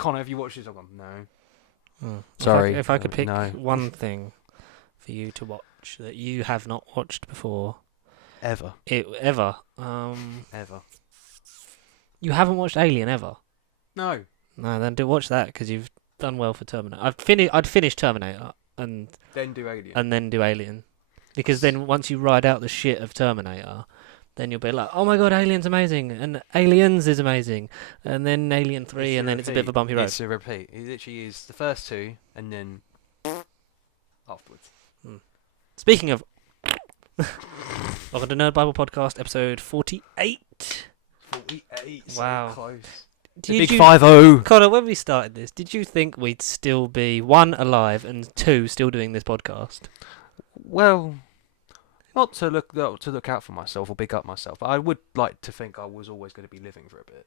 Connor, have you watched this? I've gone, no. Sorry. If I could pick no. one thing for you to watch that you have not watched before. Ever. Ever. Ever. You haven't watched Alien ever? No. No, then do watch that because you've done well for Terminator. I'd finish Terminator and Then do Alien. and then do Alien, because then once you ride out the shit of Terminator, then you'll be like, oh my god, Alien's amazing, and Aliens is amazing, and then Alien 3, and then it's a bit of a bumpy road. It's a repeat. It literally is the first two, and then afterwards. Speaking of, welcome to Nerd Bible Podcast, episode 48. 48. Wow. So close. Did Big you, 5-0. Connor, when we started this, did you think we'd still be, one, alive, and two, still doing this podcast? Well, not to look out for myself or big up myself, but I would like to think I was always going to be living for a bit.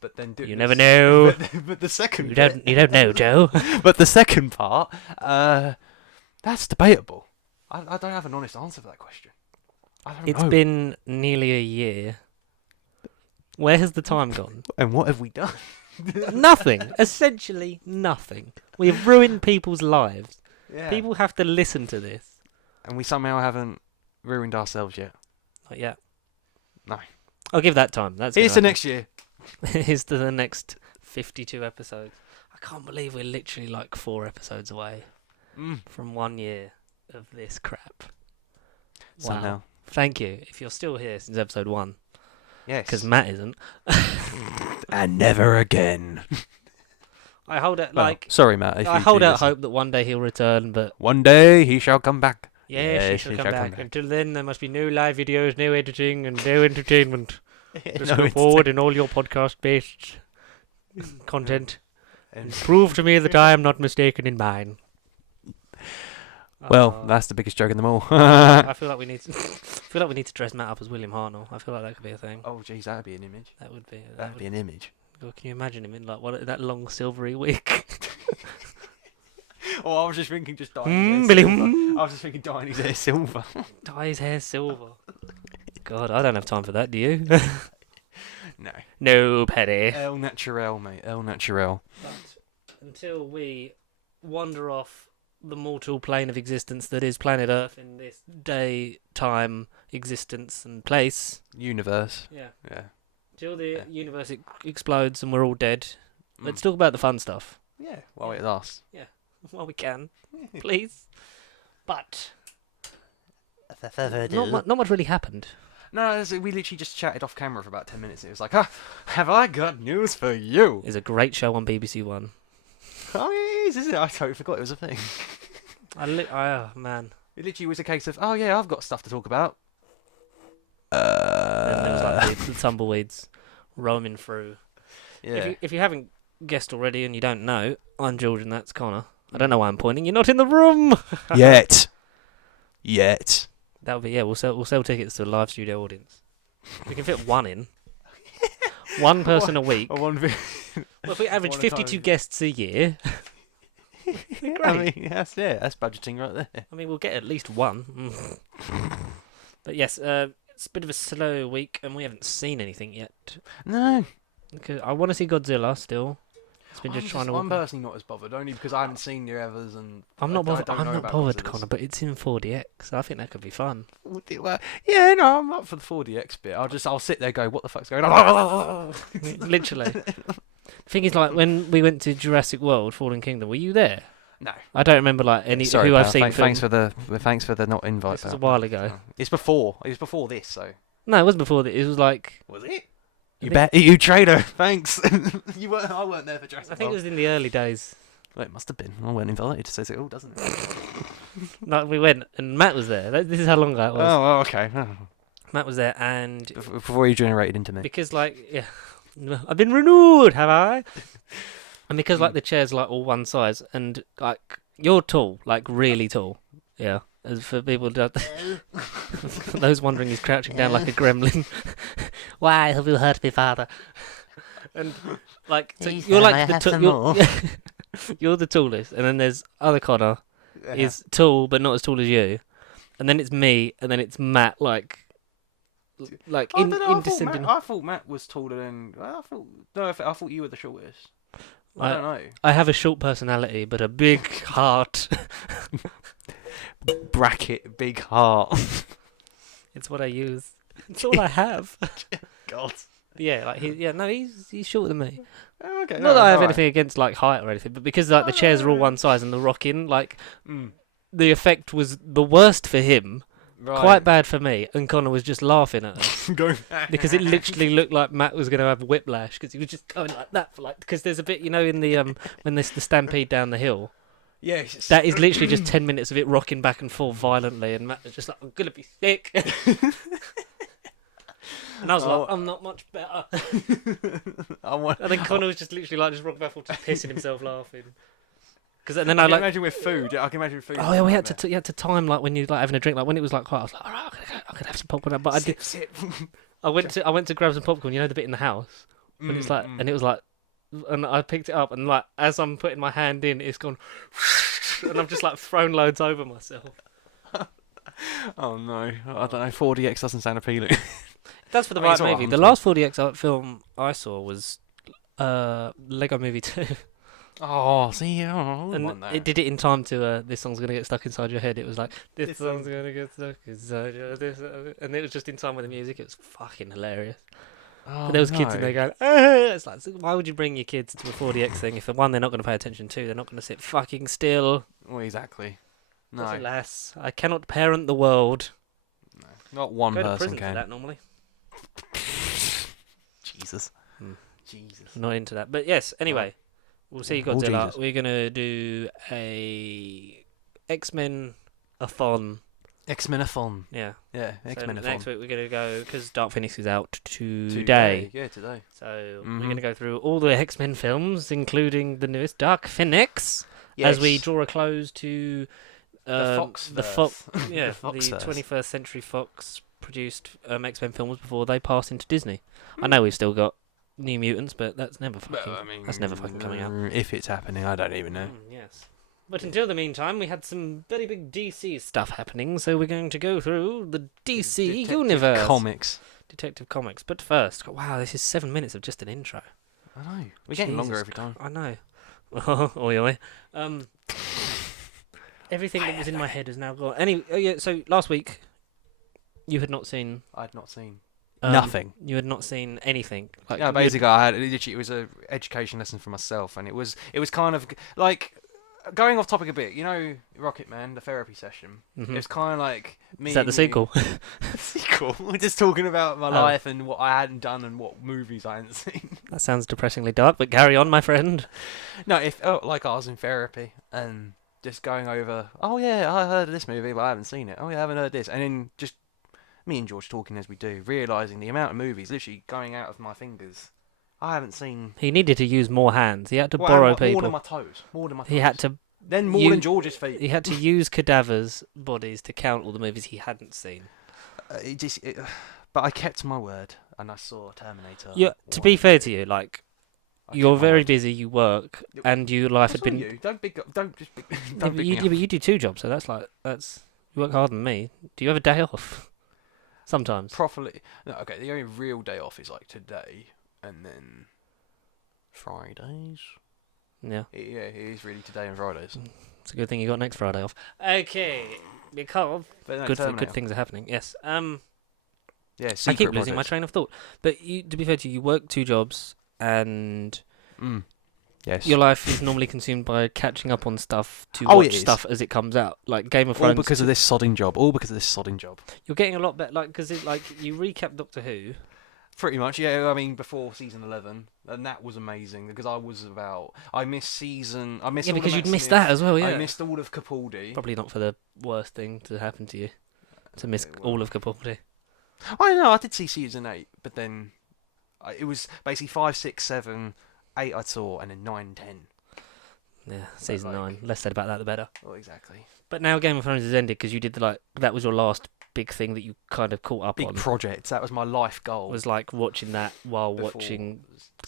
But then You never know. But the second You don't know, Joe. But the second part, that's debatable. I don't have an honest answer for that question. I don't know. It's been nearly a year. Where has the time gone? And what have we done? Nothing. Essentially nothing. We've ruined people's lives. Yeah. People have to listen to this. And we somehow haven't ruined ourselves yet. Not yet. No. I'll give that time. That's Here's to next year. Here's to the next 52 episodes. I can't believe we're literally like 4 episodes away from 1 year of this crap. Somehow. Wow. Thank you. If you're still here since episode 1. Yes. Because Matt isn't. And never again. I hold out, Well, sorry, Matt. If I you hold do out listen. hope that one day he'll return, but One day he shall come back. yes, he shall come back. Until then, there must be no live videos, no editing, and no entertainment. Just go forward in all your podcast-based content and prove to me that I am not mistaken in mine. Well, that's the biggest joke in them all. I feel like we need to dress Matt up as William Hartnell. I feel like that could be a thing. Oh, jeez, that'd be an image. That would be. That'd be an image. Well, can you imagine him in like that long silvery wig? Oh, I was just thinking just dyeing his Billy. hair silver. I was just thinking dyeing his hair silver. Dye his hair silver. God, I don't have time for that. Do you? No. No, Petty. El Naturel, mate. El Naturel. But until we wander off the mortal plane of existence that is planet Earth in this day, time, existence, and place. Universe. Yeah. Yeah. Till the universe explodes and we're all dead. Let's talk about the fun stuff. Yeah, while it lasts. Well, we can, please. But Not not much really happened. No, we literally just chatted off camera for about 10 minutes. It was like, have I got news for you? It's a great show on BBC One. Oh, it is, isn't it? I totally forgot it was a thing. Oh, man. It literally was a case of, oh yeah, I've got stuff to talk about. And there was like the tumbleweeds roaming through. Yeah. If you haven't guessed already and you don't know, I'm George and that's Connor. I don't know why I'm pointing. You're not in the room. Yet. That'll be We'll sell tickets to a live studio audience. We can fit one in. One person a week. Or one Well, if we average one 52 time. guests a year, great. I mean, that's budgeting right there. I mean, we'll get at least one. But yes, it's a bit of a slow week, and we haven't seen anything yet. No. Because I want to see Godzilla still. It's been just trying to. I'm personally not as bothered, only because I haven't seen the others, and I'm not bothered. I don't I'm know not about bothered, Godzillas. Connor. But it's in 4DX. I think that could be fun. Well, yeah, no, I'm up for the 4DX bit. I'll sit there, go, what the fuck's going on? Literally. The thing is, like when we went to Jurassic World: Fallen Kingdom, were you there? No. I don't remember like any Sorry, who I've pal. seen. Thanks for the not invite. This was a pal. while ago. It's before. It was before this, so. No, it wasn't before that. It was like. Was it? I You think- bet. You traitor. Thanks. You weren't. I weren't there for Jurassic I think it World. was in the early days. Well, it must have been. I weren't invited. Says it all, doesn't it? No, we went and Matt was there. This is how long ago it was. Oh, okay. Matt was there, and Before you generated into me. because like I've been renewed, have I? And because like the chair's like all one size, and like you're tall, like really tall. Yeah. As for people those wondering, he's crouching down like a gremlin. Why have you hurt me, father? And like so you're like you're the tallest, and then there's other Connor is tall but not as tall as you, and then it's me, and then it's Matt, like I in descending. I thought Matt was taller than. I thought you were the shortest. I don't know. I have a short personality, but a big heart. Bracket big heart. It's what I use. It's all I have. God. Yeah, like he's shorter than me. Oh, okay. Not that I have anything against like height or anything, but because like the chairs are all one size and the rocking, like the effect was the worst for him, quite bad for me, and Connor was just laughing at us because it literally looked like Matt was going to have whiplash because he was just going like that for like because there's a bit in the when there's the stampede down the hill. Yes. That is literally just 10 minutes of it rocking back and forth violently, and Matt was just like, I'm going to be sick. And I was like, I'm not much better. And then Connor was just literally like, just rocking back and forth, just pissing himself laughing. And then I can imagine with food. I can imagine with food. Oh yeah, we had to. You had to time like when you like having a drink. Like when it was like quiet, I was like, all right, I could have some popcorn. But Sip. I went to grab some popcorn. You know the bit in the house when it's like, and it was like, and I picked it up, and like as I'm putting my hand in, it's gone, and I've just like thrown loads over myself. Oh no, I don't know. 4DX doesn't sound appealing. That's for the right movie. The last 4DX film I saw was Lego Movie 2. Oh, see, and it did it in time to this song's gonna get stuck inside your head. It was like this song's gonna get stuck inside your head, and it was just in time with the music. It was fucking hilarious. Oh, but there was kids and they go, it's like, so why would you bring your kids to a 4DX thing if for one they're not going to pay attention, two they're not going to sit fucking still. Well, exactly. No. But alas, I cannot parent the world. No, not one Go to person prison can. for that normally. Jesus. Jesus. Not into that, but yes. Anyway. We'll see Godzilla. We're gonna do a X-Men-a-thon. X-Men-a-thon. Yeah. Yeah, X-Men-a-thon. So next week we're gonna go because Dark Phoenix is out today. Yeah, today. So we're gonna go through all the X-Men films, including the newest Dark Phoenix, as we draw a close to the 21st Century Fox produced X-Men films before they passed into Disney. I know we've still got New Mutants, but that's never fucking. That's never fucking coming out. If it's happening, I don't even know. Yes, but until the meantime, we had some very big DC stuff happening, so we're going to go through the DC universe, Detective Comics. But first, wow, this is 7 minutes of just an intro. I know. We're getting longer every time. I know. Oi, oi. Everything that was in my head is now gone. Anyway, so last week you had not seen. I'd not seen. Nothing. You had not seen anything. Like, yeah, basically, I had literally it was a education lesson for myself, and it was kind of like going off topic a bit. You know, Rocket Man, the therapy session. It was kind of like me. Is that the sequel? Sequel. We're just talking about my life and what I hadn't done and what movies I hadn't seen. That sounds depressingly dark, but carry on, my friend. No, like I was in therapy and just going over. Oh yeah, I heard of this movie, but I haven't seen it. Oh yeah, I haven't heard this, and then just. Me and George talking as we do, realising the amount of movies literally going out of my fingers. I haven't seen. He needed to use more hands. He had to borrow people. More than my toes. He had to. Then more than George's feet. He had to use cadavers' bodies to count all the movies he hadn't seen. But I kept my word, and I saw Terminator. Yeah. To be fair to you, like you're very busy. You work, and your life had been. You. Don't big. Don't just big. But you do two jobs, so that's you work harder than me. Do you have a day off? Sometimes. Properly. No, okay, the only real day off is like today and then Fridays. Yeah. Yeah, it is really today and Fridays. It's a good thing you got next Friday off. Okay. Because good things are happening. Yes. Yeah, I keep losing my train of thought. But to be fair to you, you work two jobs and yes. Your life is normally consumed by catching up on stuff to watch stuff as it comes out, like Game of Thrones. All because of this sodding job. You're getting a lot better, like because you recap Doctor Who. Pretty much, yeah. I mean, before season 11, and that was amazing because I missed season. I missed. Yeah, because you'd missed that as well. Yeah. I missed all of Capaldi. Probably not for the worst thing to happen to you, to miss all of Capaldi. I know. I did see season 8, but then it was basically 5, 6, 7. 8 I saw, and then 9, 10. Yeah, season 9. Less said about that, the better. Oh, exactly. But now Game of Thrones has ended because you did that was your last big thing that you kind of caught up on. Big project. That was my life goal. Was like watching that while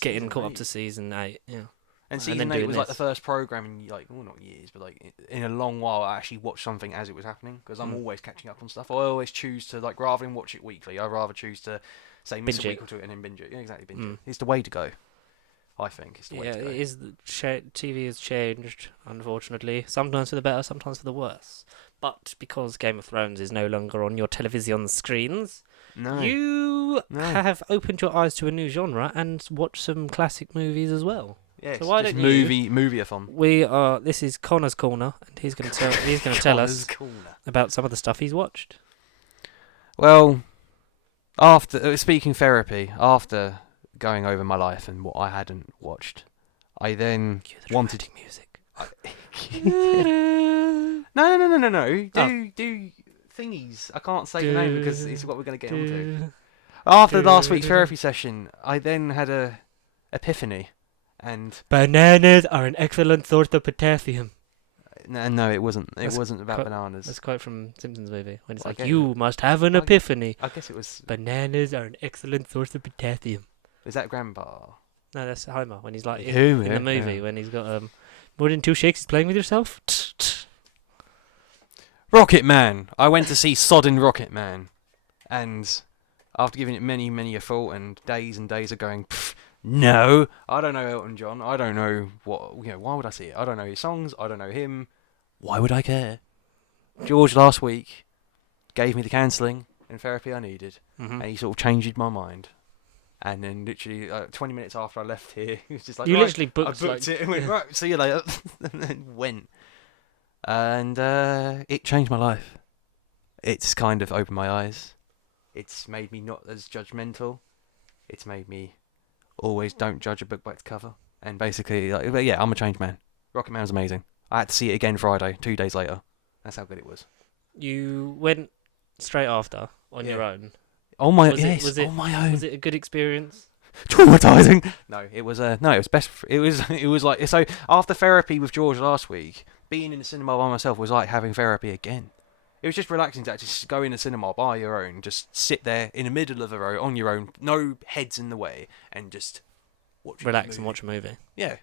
getting caught up to season 8. Yeah. And season 8 was like the first program in not years, but like in a long while I actually watched something as it was happening because I'm always catching up on stuff. I always choose to rather than watch it weekly, I'd rather choose to say miss a week or two and then binge it. Yeah, exactly, binge it. It's the way to go. I think it's the way Yeah, to go. it is. TV has changed, unfortunately. Sometimes for the better, sometimes for the worse. But because Game of Thrones is no longer on your television screens, No, you no. have opened your eyes to a new genre and watched some classic movies as well. Yeah, So why just don't you- movie-a-thon. This is Connor's corner, and he's going to tell us Corner. about some of the stuff he's watched. Well, after speaking therapy, after going over my life and what I hadn't watched, I then Cue the wanted dramatic music. No. Do thingies. I can't say the name because it's what we're going to get onto. After last week's therapy session, I then had a epiphany, and Bananas are an excellent source of potassium. no, it wasn't. It That's wasn't about quite- bananas. That's a quote from Simpsons movie when it's Well, I like, get "You must have an I get- epiphany." I guess it was. Bananas are an excellent source of potassium. Is that Grandpa? No, that's Homer when he's like Yeah, in yeah, the movie yeah. when he's got more than 2 shakes. He's playing with yourself. Rocket Man. I went to see Sodden Rocket Man, and after giving it many a thought and days of going, no, I don't know Elton John. I don't know why would I see it? I don't know his songs. I don't know him. Why would I care? George last week gave me the counselling and therapy I needed, and he sort of changed my mind. And then literally 20 minutes after I left here, he was just like, You right, literally booked, I booked it and went, right, see you later. And then went. And it changed my life. It's kind of opened my eyes. It's made me not as judgmental. It's made me always don't judge a book by its cover. And basically, but yeah, I'm a changed man. Rocket Man was amazing. I had to see it again Friday, 2 days later. That's how good it was. You went straight after on Yeah. your own. Oh my, Was it- yes, was it- on my own. Was it a good experience? Traumatizing. No, it was it was best. It was like so. After therapy with George last week, being in the cinema by myself was like having therapy again. It was just relaxing to actually go in the cinema by your own, just sit there in the middle of the row on your own, no heads in the way, and just Relax and watch a movie. Yeah,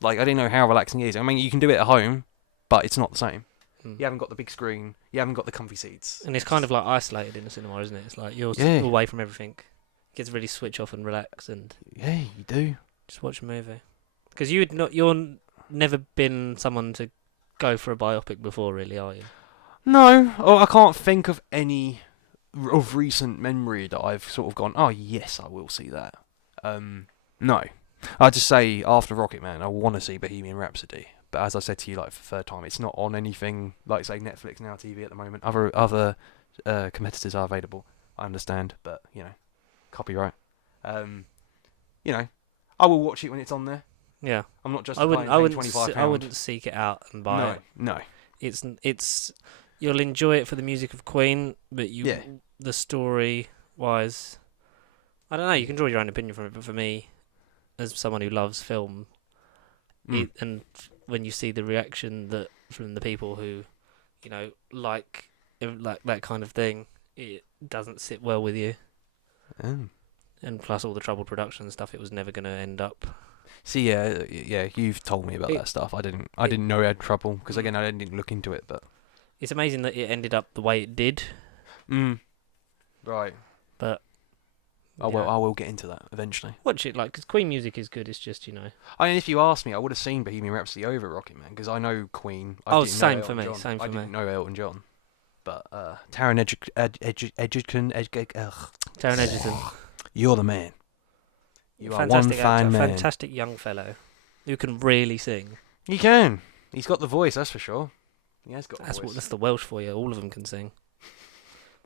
like I didn't know how relaxing it is. I mean, you can do it at home, but it's not the same. You haven't got the big screen. You haven't got the comfy seats. And it's kind of like isolated in the cinema, isn't it? It's like you're Yeah. away from everything. You get to really switch off and relax and Yeah, you do. just watch a movie. Because you're never been someone to go for a biopic before, really, are you? No, I can't think of any of recent memory that I've sort of gone, oh yes, I will see that. No. I'd just say after Rocket Man, I want to see Bohemian Rhapsody. But as I said to you, like for the third time, it's not on anything like say Netflix, Now TV at the moment. Other competitors are available. I understand, but copyright. I will watch it when it's on there. Yeah. I'm not just I wouldn't £25. I wouldn't seek it out and buy it. No. It's you'll enjoy it for the music of Queen, but Yeah. the story wise, I don't know. You can draw your own opinion from it, but for me, as someone who loves film, and when you see the reaction that from the people who, like that kind of thing, it doesn't sit well with you. And plus all the troubled production and stuff, it was never going to end up. See, yeah, you've told me about that stuff. I didn't know it had trouble because again, I didn't look into it. But it's amazing that it ended up the way it did. Right. But I will get into that eventually. watch it, because Queen music is good. It's just I mean, if you asked me, I would have seen Bohemian Rhapsody over Rocket Man because I know Queen. Same for me. I didn't know Elton John, but Taron Egerton. Taron Egerton. You're the man. You are one Fantastic fine actor, man. fantastic young fellow who can really sing. He can. He's got the voice, that's for sure. He has got a voice. That's the Welsh for you. All of them can sing.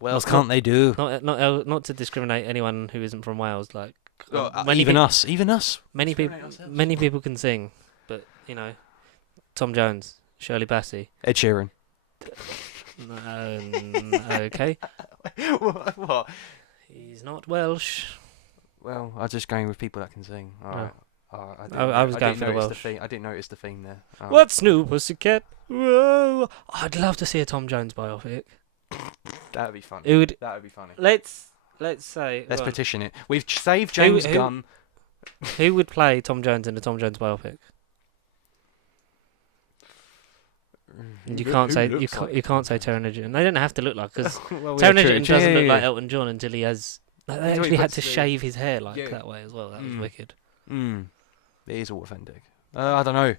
What else can't they do? Not to discriminate anyone who isn't from Wales. Even us. Many people can sing, but Tom Jones, Shirley Bassey, Ed Sheeran. Okay, What? he's not Welsh. Well, I'm just going with people that can sing. All right. I was going for the Welsh. I didn't notice the theme there. What's new, pussycat? Whoa! I'd love to see a Tom Jones biopic. That'd be funny. That would be funny. Let's say. Let's petition it. We've saved James Gunn. Who would play Tom Jones in a Tom Jones biopic? You can't say Taron Egerton. They don't have to look like, because Taron Egerton doesn't look like Elton John until he has. They actually had to shave his hair that way as well. That was wicked. It is all authentic. I don't know.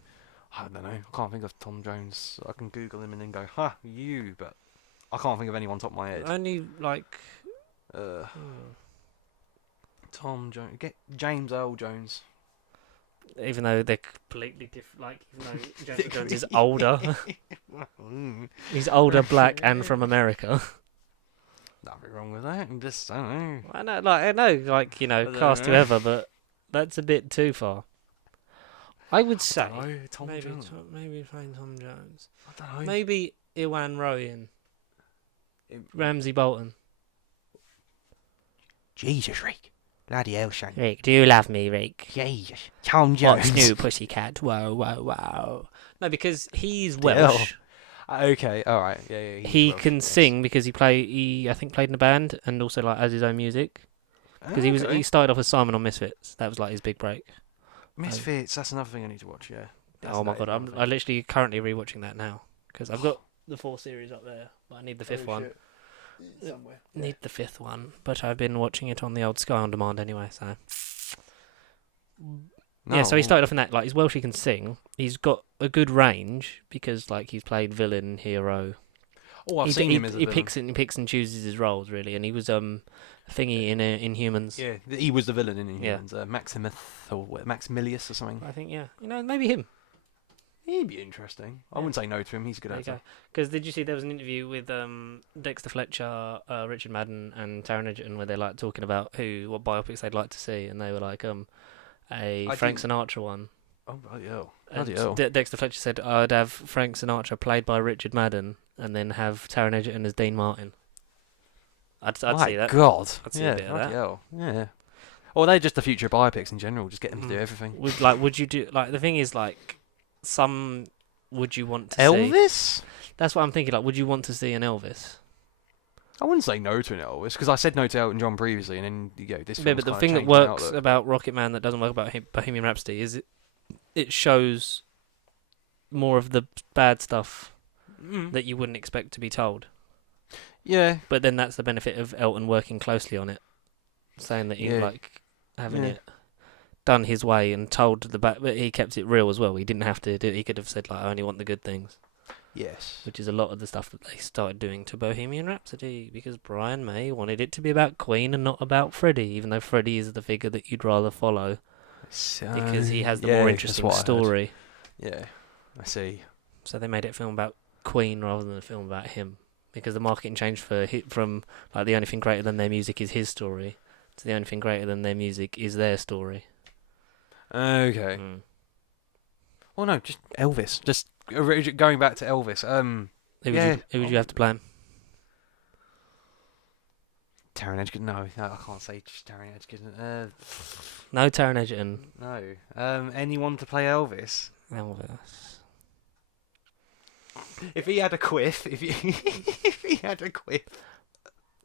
I don't know. I can't think of Tom Jones. I can Google him and then go, "Ha, you," but I can't think of anyone top of my head. Only like. Uh, Tom Jones. Get James Earl Jones. Even though they're completely different, like even though James Earl Jones is older, he's older, black, and from America. Nothing wrong with that. Just I don't know. I know, like cast know. whoever, but that's a bit too far. I would say I don't know, Tom maybe Jones. maybe find Tom Jones. I don't know. Maybe Iwan Royan, Ramsey Bolton. Jesus, Rick. Bloody hell, Shane. Rick, do you love me, Rick? Jesus. Tom What's Jones. new, pussycat? Whoa, whoa, whoa. No, because he's Welsh. Okay, alright. Yeah. He Welsh, can yes. sing because he I think played in a band and also like has his own music. Because Okay. he started off as Simon on Misfits. That was like his big break. Misfits, that's another thing I need to watch, yeah. Oh my god, I literally currently rewatching that now because I've got the 4 series up there, but I need the 5th one. Somewhere. Need the 5th one, but I've been watching it on the old Sky on Demand anyway. So yeah, so he started off in that. Like he's Welsh, he can sing. He's got a good range because like he's played villain, hero. Oh, I've seen him as a he villain. picks and chooses his roles really, and he was thingy in Inhumans. Yeah, he was the villain in Yeah. Inhumans. Maximus or Maximilius or something. I think maybe him. He'd be interesting. I Yeah. wouldn't say no to him. He's a good actor. Because did you see there was an interview with Dexter Fletcher, Richard Madden, and Taron Egerton where they're like talking about what biopics they'd like to see, and they were like a Frank Sinatra one. Oh, bloody hell. And Bloody hell. Dexter Fletcher said I'd have Frank Sinatra played by Richard Madden, and then have Taron Egerton as Dean Martin. I'd My see that. God. I'd see yeah, a bit of bloody that. hell. Yeah. Or they're just the future biopics in general. Just get them to do everything. Would you do like the thing is like some would you want to see? Elvis? That's what I'm thinking. Like, would you want to see an Elvis? I wouldn't say no to an Elvis because I said no to Elton John previously, and then this. Yeah, but the thing that works about Rocket Man that doesn't work about Bohemian Rhapsody is it shows more of the bad stuff that you wouldn't expect to be told. Yeah. But then that's the benefit of Elton working closely on it, saying that he like having it done his way and told the back, but he kept it real as well. He didn't have to do. He could have said like, "I only want the good things." Yes. Which is a lot of the stuff that they started doing to Bohemian Rhapsody because Brian May wanted it to be about Queen and not about Freddie, even though Freddie is the figure that you'd rather follow because he has the more interesting story. Yeah, I see. So they made it a film about Queen rather than a film about him because the marketing changed from like the only thing greater than their music is his story to the only thing greater than their music is their story. Okay. Well, no, just Elvis. Just going back to Elvis. Who would you have to play him? Taron Egerton. No, I can't say just Taron Egerton. No Taron Egerton. No. Anyone to play Elvis? Elvis. If he had a quiff, if he had a quiff.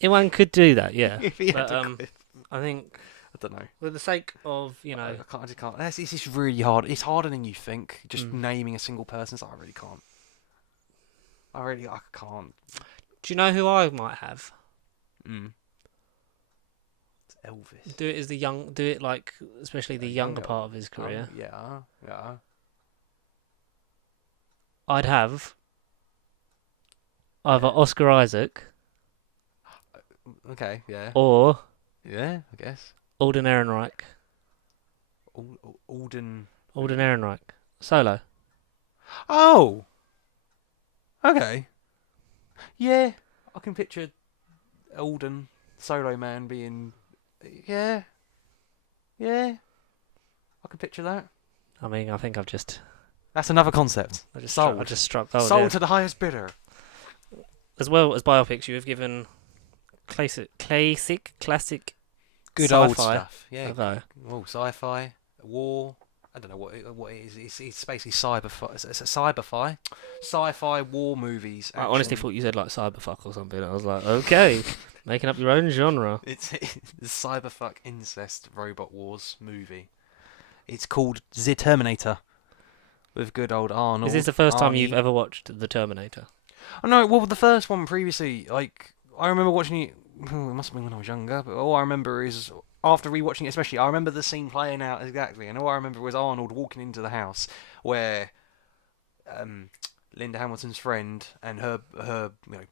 Anyone could do that, yeah. If he had a quiff. I think I don't know. for the sake of, I just can't. It's just really hard. It's harder than you think. Just naming a single person. So I really can't. I can't. Do you know who I might have? It's Elvis. Do it like, especially the younger part of his career. Yeah. I'd have either Oscar Isaac Okay, yeah. or Yeah, I guess. Alden Ehrenreich. Alden Ehrenreich. Solo. Oh! Okay. Yeah, I can picture Alden, Solo Man, being... Yeah. I can picture that. I mean, I think I've just... That's another concept. I just Sold. struck. Sold to the highest bidder. As well as biopics, you have given classic Good sci-fi old stuff. Yeah. a go. Oh, sci-fi, war. I don't know what it is. It's basically cyberfi. It's a cyberfi. Sci-fi war movies. I honestly thought you said like cyberfuck or something. I was like, okay, making up your own genre. It's the cyberfuck incest robot wars movie. It's called The Terminator. With good old Arnold. Is this the first time Arnie. you've ever watched The Terminator? Oh no, well the first one previously, like I remember watching it. It must have been when I was younger, but all I remember is after rewatching it, especially, I remember the scene playing out exactly, and all I remember was Arnold walking into the house where um, Linda Hamilton's friend and her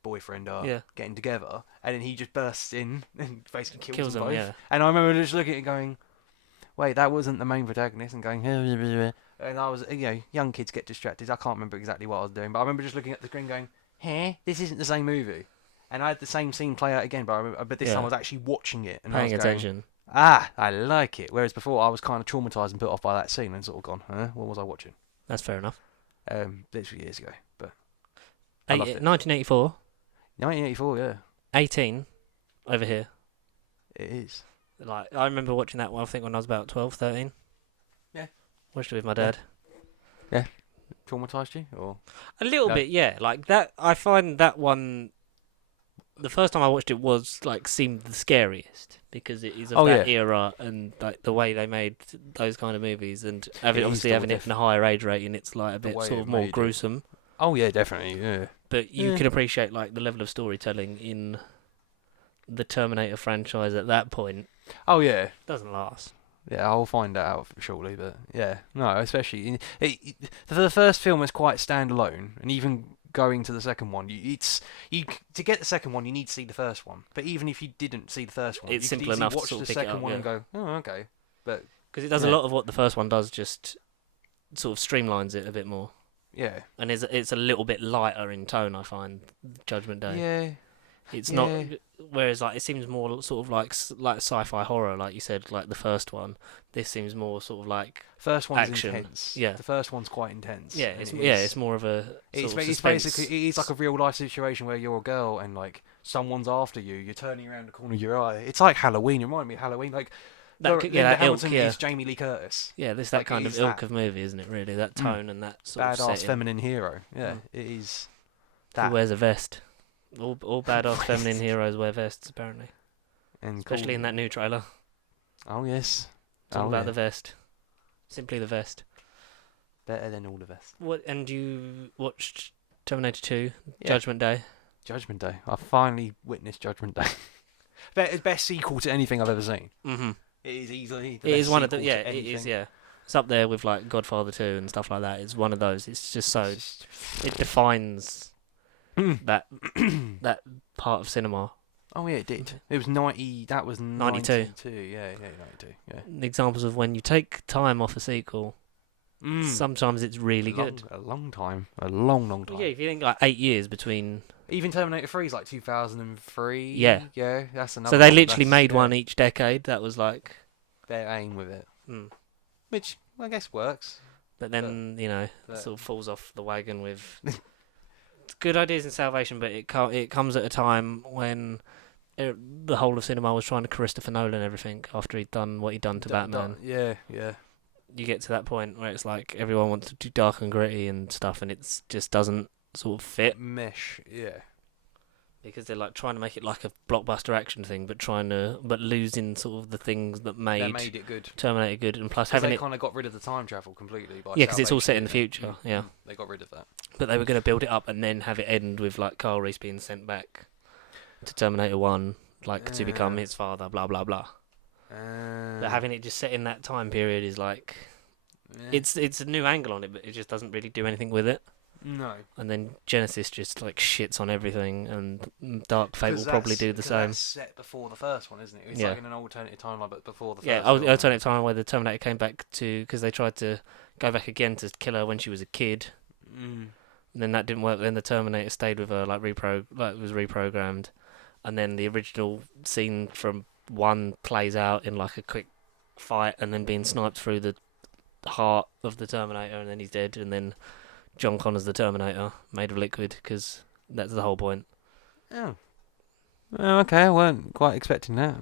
boyfriend are Yeah. getting together, and then he just bursts in and basically kills them them, both. yeah. And I remember just looking at it going, wait, that wasn't the main protagonist, and going, and I was, young kids get distracted. I can't remember exactly what I was doing, but I remember just looking at the screen going, hey, this isn't the same movie. And I had the same scene play out again, but this time I was actually watching it and paying I was going, attention. I like it. Whereas before I was kind of traumatized and put off by that scene and sort of gone, what was I watching? That's fair enough. Literally years ago, but I loved it. 1984. 1984, yeah, 18 over here. it is. Like, I remember watching that one, I think, when I was about 12, 13. Yeah. Watched it with my dad. Traumatized you, or A little No. bit, yeah. Like, that, I find that one, the first time I watched it was, like, seemed the scariest. Because it is of that era, and, like, the way they made those kind of movies, and obviously having it in a higher age rating, it's, like, a bit way sort it of more made it. gruesome. Oh yeah, definitely, yeah. But you Yeah. can appreciate, like, the level of storytelling in the Terminator franchise at that point. Oh yeah. Doesn't last. Yeah, I'll find that out shortly, but yeah, no, especially for the first film is quite standalone, and even going to the second one, to get the second one, you need to see the first one. But even if you didn't see the first one, It's you could simple easily enough to watch sort the of pick it second up, one and yeah. go, oh, okay. But Because it does a Yeah. lot of what the first one does, just sort of streamlines it a bit more. yeah, And it's a little bit lighter in tone, I find, Judgment Day. yeah, It's yeah. not... Whereas, like, it seems more sort of like sci-fi horror, like you said, like the first one. This seems more sort of like... First one's Action, intense. yeah. The first one's quite intense. Yeah, and it's more of a It's, sort of it's suspense. basically it is like a real life situation where you're a girl and like someone's after you. You're turning around the corner of your eye. It's like Halloween. It reminded me of Halloween. Like Linda that ilk, Hamilton yeah. is Jamie Lee Curtis. Yeah, this that like, kind it of is ilk that. of movie, isn't it, really? That tone and that sort of Badass setting. feminine hero. Yeah, Mm. it is. Who That wears a vest. All badass feminine heroes wear vests, apparently. and Especially in that new trailer. Oh yes. It's all Oh, about yeah. the vest. Simply the vest. Better than all the best. What? And you watched Terminator 2, Yeah. Judgment Day? Judgment Day. I finally witnessed Judgment Day. Best sequel to anything I've ever seen. Mm-hmm. It is easily. It is one of the... sequel Yeah, to it is, anything. yeah. It's up there with, like, Godfather 2 and stuff like that. It's one of those. It's just so... It's just- It defines Mm. that part of cinema. Oh yeah, it did. It was 90. That was 92. 92. Yeah, 92. Yeah. Examples of when you take time off a sequel, sometimes it's really good. A long time. A long time. Yeah, if you think like 8 years between... Even Terminator 3 is like 2003. Yeah. Yeah, that's another So they one. literally That's- made yeah, one each decade. That was like... Their aim with it. Mm. Which, I guess, works. But then, it but- sort of falls off the wagon with... good ideas in Salvation, but it comes at a time when the whole of cinema was trying to Christopher Nolan everything after he'd done what he'd done to Batman. Yeah. You get to that point where it's like everyone wants to do dark and gritty and stuff, and it just doesn't sort of fit Mesh, yeah. because they're like trying to make it like a blockbuster action thing, but losing sort of the things that They made made it good. Terminator good, and plus 'Cause having they it. kind of got rid of the time travel completely. By Yeah, because it's all set in the Salvation, future. didn't Yeah, They got rid of that. but they were going to build it up and then have it end with like Kyle Reese being sent back to Terminator 1, like to become Yeah. his father. Blah blah blah. But having it just set in that time period is like it's a new angle on it, but it just doesn't really do anything with it. no. And then Genesis just like shits on everything, and Dark Fate will 'Cause probably that's- do the 'cause same. That's set before the first one, isn't it? It's Yeah. like in an alternative timeline, but before the first. Yeah, film. alternative time where the Terminator came back to because they tried to go back again to kill her when she was a kid, Mm. and then that didn't work. Then the Terminator stayed with her, like was reprogrammed, and then the original scene from 1 plays out in like a quick fight, and then being sniped through the heart of the Terminator, and then he's dead, and then John Connor's the Terminator made of liquid because that's the whole point. Oh. Oh, okay, I weren't quite expecting that.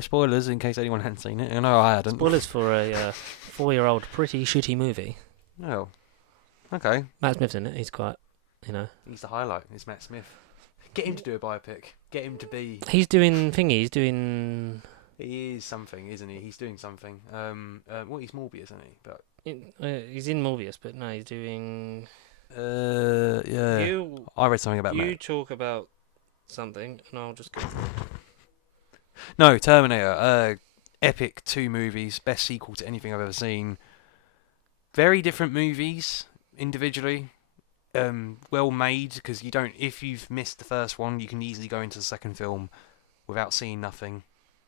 Spoilers in case anyone hadn't seen it. I know I hadn't. Spoilers for a 4-year-old pretty shitty movie. Oh. Okay. Matt Smith's in it. He's quite, He's the highlight. It's Matt Smith. Get him to do a biopic. Get him to be. He's doing thingy. He's doing. He is something, isn't he? He's doing something. Well, he's Morbius, isn't he? But. He's in Morbius, but no, he's doing. Yeah. You I read something about Matt. talk about something, and I'll just go. No, Terminator. epic 2 movies, best sequel to anything I've ever seen. Very different movies individually. Well made, because you don't. If you've missed the first one, you can easily go into the second film without seeing nothing,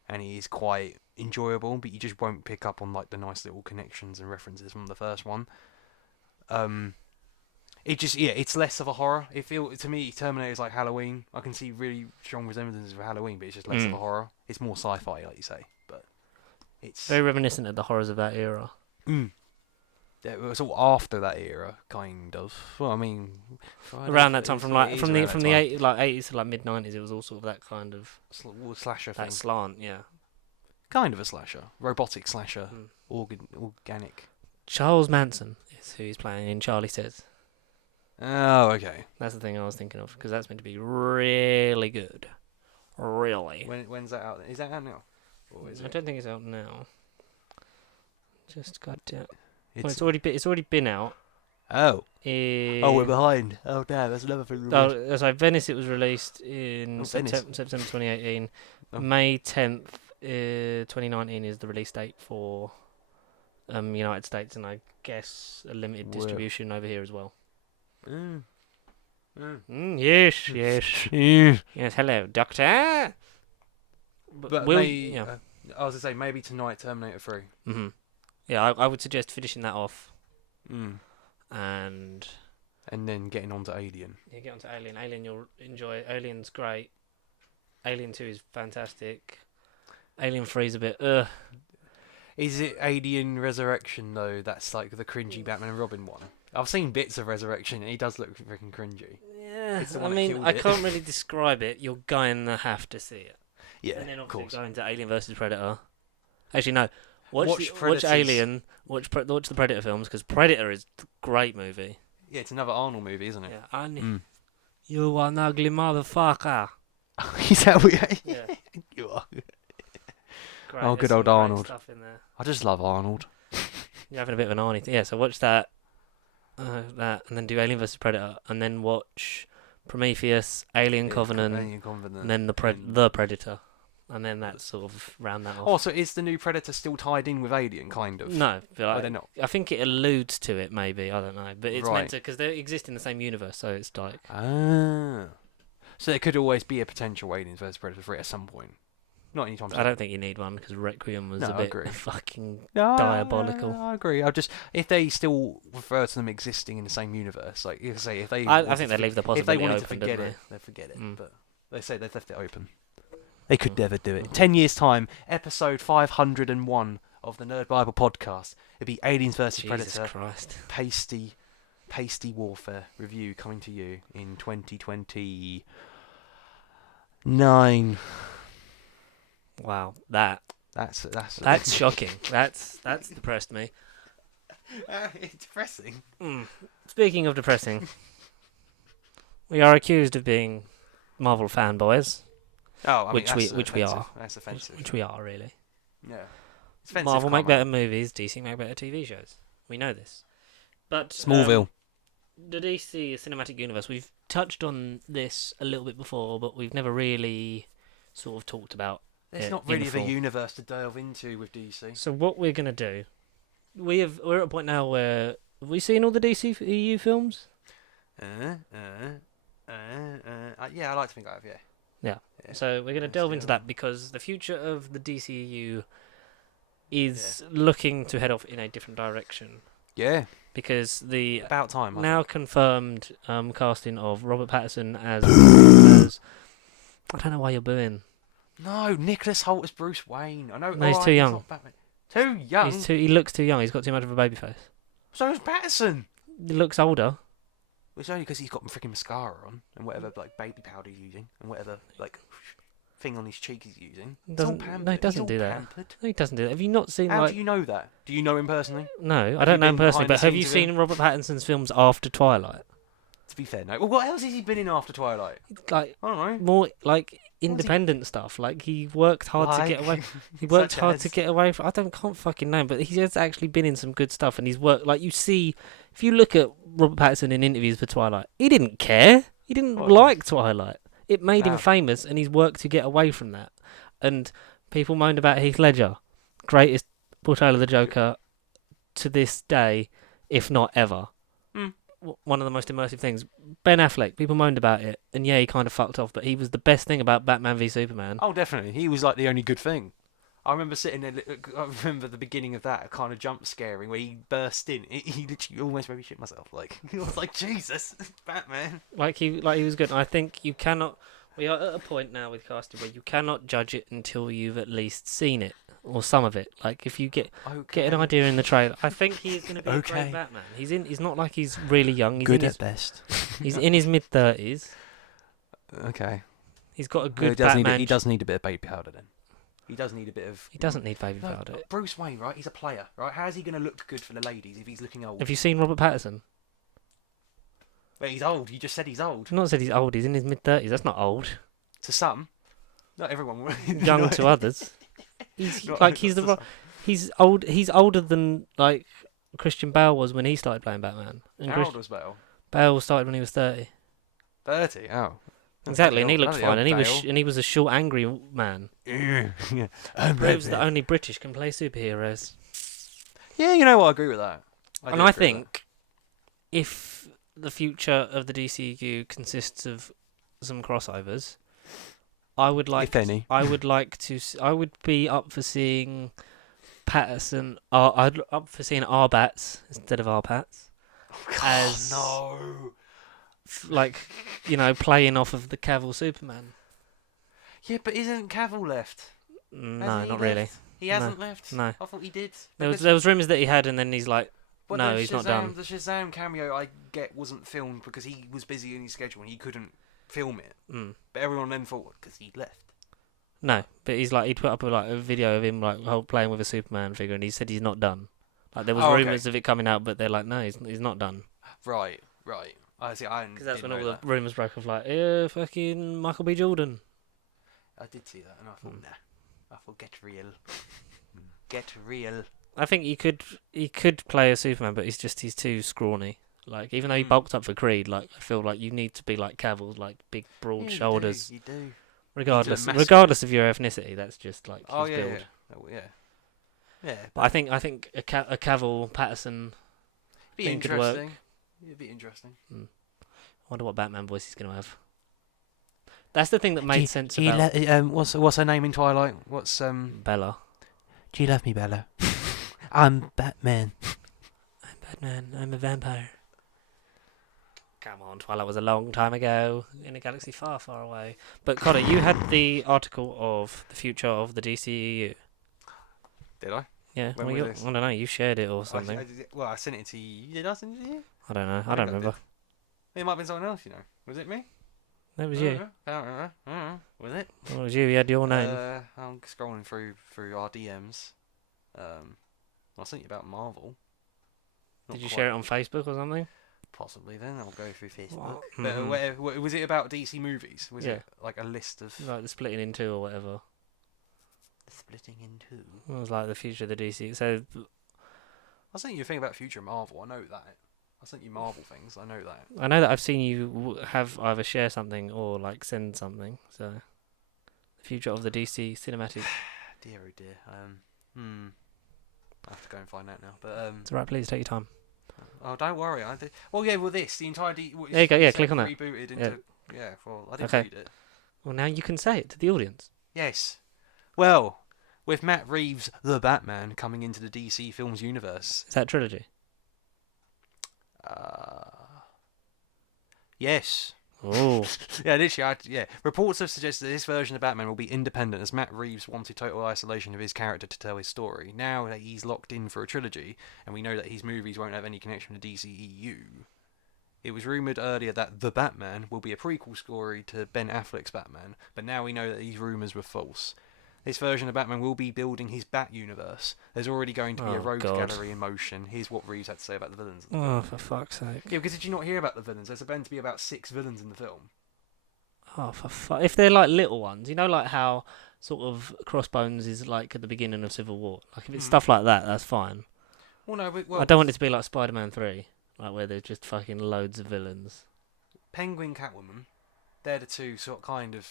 and it is quite enjoyable. But you just won't pick up on like the nice little connections and references from the first one. It's less of a horror. To me, Terminator is like Halloween. I can see really strong resemblances with Halloween, but it's just less of a horror. It's more sci-fi, like you say, but it's Very reminiscent of the horrors of that era. Yeah, it was all after that era, kind of. Well, I mean, Around that time, from the 80s to like mid 90s, it was all sort of that kind of slasher thing. that slant, yeah. Kind of a slasher, robotic slasher, organic. Charles Manson is who he's playing in Charlie Says. Oh, okay. That's the thing I was thinking of, because that's meant to be really good. Really. When's that out? Is that out now? Or is I don't think it's out now. Just got to. It's already been out. Oh. We're behind. Oh damn, that's another thing. So Venice, it was released in September 2018. Oh. May 10th, 2019 is the release date for United States, and I guess a limited distribution over here as well. Yes. Yes, hello, Doctor. But I was gonna say maybe tonight Terminator 3. Mm-hmm. Yeah, I would suggest finishing that off. And then getting on to Alien. Yeah, get on to Alien. Alien you'll enjoy. Alien's great. Alien 2 is fantastic. Alien 3 is a bit Is it Alien Resurrection though? That's like the cringy Batman and Robin one. I've seen bits of Resurrection and he does look freaking cringy. Yeah, I mean, I can't really describe it. You're going to have to see it. Yeah, and then of course. Going to Alien versus Predator. Actually, no. Watch Predators. Alien. Watch the Predator films, because Predator is a great movie. Yeah, it's another Arnold movie, isn't it? Yeah, you are an ugly motherfucker. Is that weird? Yeah. You are. Great, oh, good some old great Arnold. Stuff in there. I just love Arnold. You're having a bit of an Arnie. Yeah, so watch that, and then do Alien vs Predator, and then watch Prometheus, Alien Covenant, and then the Predator, and then that sort of round that off. Oh, so is the new Predator still tied in with Alien, kind of? No, but they're not. I think it alludes to it, maybe. I don't know, but it's Right. meant to, because they exist in the same universe, so it's like. Ah. So there could always be a potential Aliens vs Predator 3 at some point. Not anytime soon. I don't think you need one, because Requiem was a bit fucking No, diabolical. I agree. If they still refer to them existing in the same universe, like if they, I think they leave the if they possibility wanted open, to forget don't it, they'd forget it. Mm. But they say they've left it open. They could never do it. 10 years time, episode 501 of the Nerd Bible podcast. It'd be Aliens vs Jesus Predator. Christ. Pasty warfare review coming to you in 2029. Wow, that's shocking. That's depressed me. It's depressing. Speaking of depressing, we are accused of being Marvel fanboys. Oh, I mean, which we are. That's offensive. Which we are, really. Yeah. It's offensive Marvel make comment. better movies, DC make better TV shows. We know this. But Smallville. The DC cinematic universe, we've touched on this a little bit before, but we've never really sort of talked about. There's not really the universe to delve into with DC. So what we're gonna do, we're at a point now where have we seen all the DCEU films? Yeah, I like to think I have. Yeah. So we're gonna delve into that, because the future of the DCEU is looking to head off in a different direction. Yeah. Because the About time. now confirmed casting of Robert Pattinson as I don't know why you're booing. No, Nicholas Hoult as Bruce Wayne. I know. No, he's too young. Not Batman. Too young. He looks too young. He's got too much of a baby face. So is Pattinson. He looks older. It's only because he's got freaking mascara on and whatever like baby powder he's using and whatever like thing on his cheek he's using. He doesn't do that. Pampered. No, he doesn't do that. Have you not seen? How do you know that? Do you know him personally? No, I don't know him personally. But have you behind the scenes seen Robert Pattinson's films after Twilight? To be fair, no. Well, what else has he been in after Twilight? Like I don't know. more like independent stuff. Like he worked hard to get away. He worked hard to get away from. Can't fucking name, but he has actually been in some good stuff, and he's worked. Like you see, if you look at Robert Pattinson in interviews for Twilight, he didn't care. He didn't like Twilight. It made him famous, and he's worked to get away from that. And people moaned about Heath Ledger. greatest portrayal of the Joker to this day, if not ever. Mm. One of the most immersive things. Ben Affleck, people moaned about it, and yeah, he kind of fucked off, but he was the best thing about Batman v Superman. Oh, definitely. He was like the only good thing. I remember sitting there. I remember the beginning of that kind of jump scaring where he burst in. He literally almost made me shit myself. Like I was like, Jesus, Batman. Like he was good. I think you cannot. We are at a point now with casting where you cannot judge it until you've at least seen it or some of it. Like if you get an idea in the trailer, I think he's going to be a great Batman. He's not like he's really young. He's good at best. He's in his mid-30s. Okay. He's got a good Batman. He does need a bit of baby powder then. He does need a bit of. He doesn't need baby powder. Bruce Wayne, right? He's a player, right? How is he going to look good for the ladies if he's looking old? Have you seen Robert Pattinson? But he's old. You just said he's old. I've not said he's old. He's in his mid-30s. That's not old. To some, not everyone. Young to others. He's like he's old. He's older than like Christian Bale was when he started playing Batman. And How old was Bale? Bale started when he was 30. 30. Oh. Exactly, and he looked fine, and he was a short, angry man. Yeah. Proves that only British can play superheroes. Yeah, you know what? I agree with that. I think if the future of the DCEU consists of some crossovers, I would like. If any. I would like to. I would be up for seeing Patterson. I'd up for seeing Arbats instead of Arpats. As no. Like, playing off of the Cavill Superman. Yeah, but isn't Cavill left? No, not really. He hasn't left? No. I thought he did. There was rumours that he had, and then he's like, no, he's not done. The Shazam cameo, I get, wasn't filmed because he was busy in his schedule and he couldn't film it. Mm. But everyone then thought, because he left. No, but he'd put up a video of him playing with a Superman figure, and he said he's not done. Like there was rumours of it coming out, but they're like, no, he's not done. Right. I see. Because that's when all the rumours broke of fucking Michael B. Jordan. I did see that, and I thought, nah. I thought, get real. Get real. I think he could play a Superman, but he's too scrawny. Like even though he bulked up for Creed, like I feel like you need to be like Cavill, like big broad shoulders. You do. Regardless of your ethnicity, that's just like his build. Yeah. But I think a Cavill Patterson thing could work. It'd be interesting. I wonder what Batman voice he's going to have. That's the thing that made sense about... what's her name in Twilight? What's Bella. Do you love me, Bella? I'm Batman. I'm Batman. I'm a vampire. Come on, Twilight was a long time ago in a galaxy far, far away. But Connor, you had the article of the future of the DCEU. Did I? Yeah. I don't know. You shared it or something. I sent it to you. Did I send it to you? I don't know. I don't remember. It might have been someone else, Was it me? That was you. I don't remember. Was it? It was you. You had your name. I'm scrolling through our DMs. I sent you about Marvel. Did you share it on Facebook or something? Possibly. Then I'll go through Facebook. Mm-hmm. But was it about DC movies? Was it like a list of like the splitting in two or whatever? The splitting in two. It was like the future of the DC. So I sent you a thing about future Marvel. I know that. I sent you Marvel things. I know that. I know that I've seen you have either share something or like send something. So the future of the DC cinematic. Dear oh dear. I have to go and find out now. But it's alright. Please take your time. Oh, don't worry. This the entire there you go. Yeah, click on that. Rebooted into Well, I didn't read it. Well, now you can say it to the audience. Yes. Well, with Matt Reeves' The Batman coming into the DC Films universe. Is that trilogy? Yes. Oh. literally. Reports have suggested that this version of Batman will be independent, as Matt Reeves wanted total isolation of his character to tell his story. Now that he's locked in for a trilogy, and we know that his movies won't have any connection to DCEU, it was rumoured earlier that The Batman will be a prequel story to Ben Affleck's Batman, but now we know that these rumours were false. This version of Batman will be building his Bat universe. There's already going to be a rogues gallery in motion. Here's what Reeves had to say about the villains. For fuck's sake. Yeah, because did you not hear about the villains? There's meant to be about 6 villains in the film. Oh, for fuck. If they're like little ones, like how sort of Crossbones is like at the beginning of Civil War. Like if it's stuff like that, that's fine. Well, no, I don't want it to be like Spider-Man 3, like where there's just fucking loads of villains. Penguin, Catwoman, they're the two sort of kind of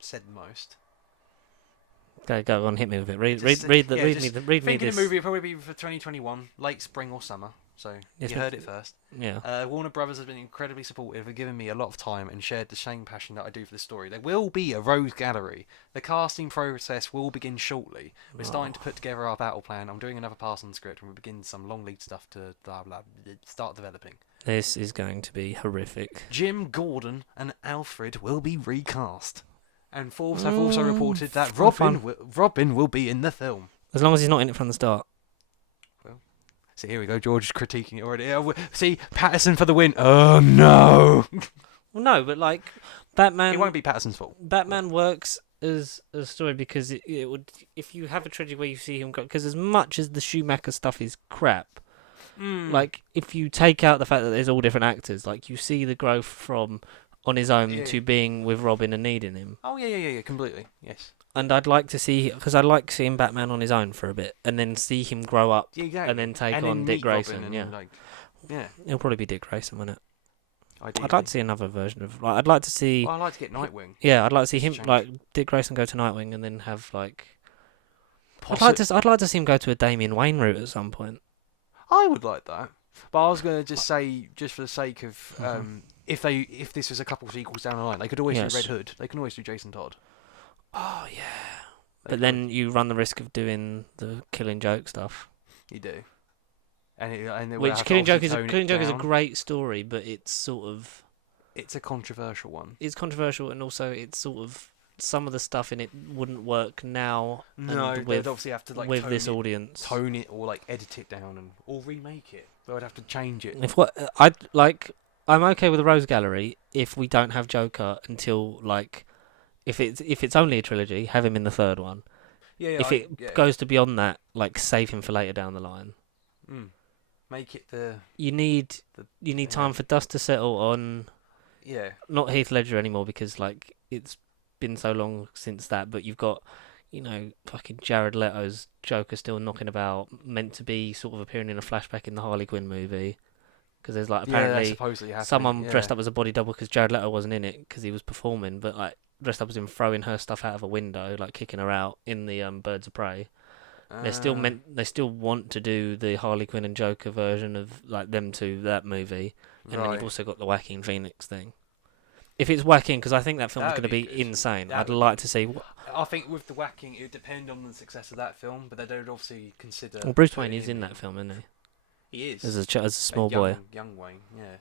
said the most. Go on, hit me with it. Read Just, me the thinking this. the movie will probably be for 2021, late spring or summer. So Yes, you heard it first. Yeah. Warner Brothers has been incredibly supportive and given me a lot of time and shared the same passion that I do for the story. There will be a Rose Gallery. The casting process will begin shortly. We're starting to put together our battle plan. I'm doing another pass on the script and we begin some long lead stuff to blah blah start developing. This is going to be horrific. Jim Gordon and Alfred will be recast. And Forbes have also reported that Robin will be in the film. As long as he's not in it from the start. So here we go, George is critiquing it already. See, Patterson for the win. Oh no! Well, no, but like Batman. It won't be Patterson's fault. Batman works as a story because it would, if you have a trilogy where you see him go, because as much as the Schumacher stuff is crap, like if you take out the fact that there's all different actors, like you see the growth from on his own to being with Robin and needing him. Oh yeah, completely. Yes. And I'd like to see, because I like seeing Batman on his own for a bit, and then see him grow up, and then take on Dick Grayson. Yeah, it'll probably be Dick Grayson, won't it? Ideally. I'd like to see another version of. Like, I'd like to see. Well, I'd like to get Nightwing. Yeah, I'd like to see him like Dick Grayson go to Nightwing, and then have like. I'd like to see him go to a Damian Wayne route at some point. I would like that, but I was going to just say, just for the sake of, if this was a couple of sequels down the line, they could always do Red Hood. They can always do Jason Todd. Oh yeah, but then you run the risk of doing the Killing Joke stuff. You do, and which Killing Joke is a great story, but it's sort of a controversial one. It's controversial, and also it's sort of some of the stuff in it wouldn't work now. No, they'd obviously have to like with this audience, tone it or like edit it down or remake it. They would have to change it. I'm okay with the Rose Gallery if we don't have Joker until like. If it's only a trilogy, have him in the third one. Yeah. If it goes to beyond that, like save him for later down the line. Make it the. You need time for dust to settle on. Yeah. Not Heath Ledger anymore because like it's been so long since that. But you've got, fucking Jared Leto's Joker still knocking about, meant to be sort of appearing in a flashback in the Harley Quinn movie. Because there's like apparently someone dressed up as a body double because Jared Leto wasn't in it because he was performing, but like. Dressed up as him throwing her stuff out of a window, like kicking her out in the Birds of Prey. They still want to do the Harley Quinn and Joker version of like them two, that movie, and then you've also got the Joaquin Phoenix thing. If it's Joaquin, because I think that film's going to be insane. I'd like to see. I think with the Joaquin, it would depend on the success of that film, but they would obviously consider. Well, Bruce Wayne is in that film, isn't he? He is as a small boy. Young Wayne, yeah.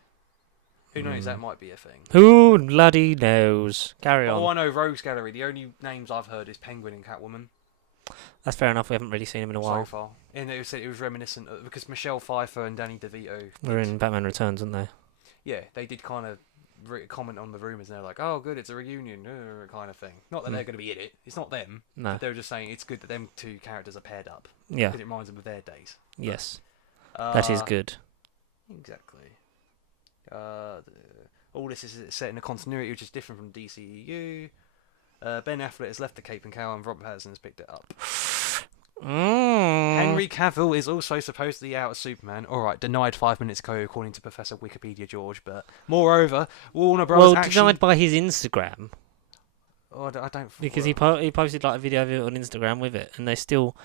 Who knows? That might be a thing. Who bloody knows? Carry on. Oh, I know. Rogues Gallery. The only names I've heard is Penguin and Catwoman. That's fair enough. We haven't really seen him in a while. So far. And it was reminiscent of, because Michelle Pfeiffer and Danny DeVito were in Batman Returns, weren't they? Yeah, they did kind of comment on the rumours, and they're like, "Oh, good, it's a reunion," kind of thing. Not that they're going to be in it. It's not them. No. But they were just saying it's good that them two characters are paired up. Yeah. Because it reminds them of their days. Yes. That is good. Exactly. All this is set in a continuity which is different from DCEU. Ben Affleck has left the Cape and Cowl and Robert Pattinson has picked it up. Henry Cavill is also supposedly out as Superman. Alright, denied 5 minutes ago according to Professor Wikipedia George, but moreover, Warner Bros. Denied by his Instagram. Oh, I don't... Because he posted like a video of it on Instagram with it, and they still...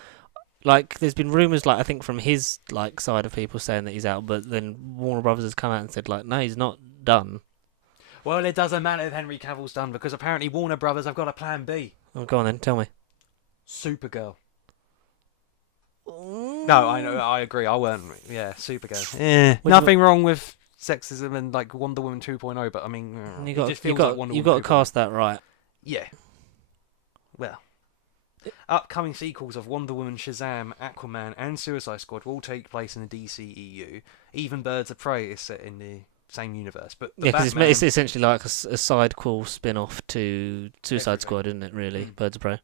Like, there's been rumours, like, I think from his like side of people saying that he's out, but then Warner Brothers has come out and said, like, no, he's not done. Well, it doesn't matter if Henry Cavill's done, because apparently Warner Brothers have got a plan B. Oh, go on then, tell me. Supergirl. No, I know, I agree. I weren't. Yeah, Supergirl. Nothing wrong with sexism and like Wonder Woman 2.0, but I mean, you got to cast that right. Yeah. Well, upcoming sequels of Wonder Woman, Shazam, Aquaman, and Suicide Squad will take place in the DCEU. Even Birds of Prey is set in the same universe, but because it's essentially like a side call spin-off to Suicide Squad, isn't it? Really, Birds of Prey.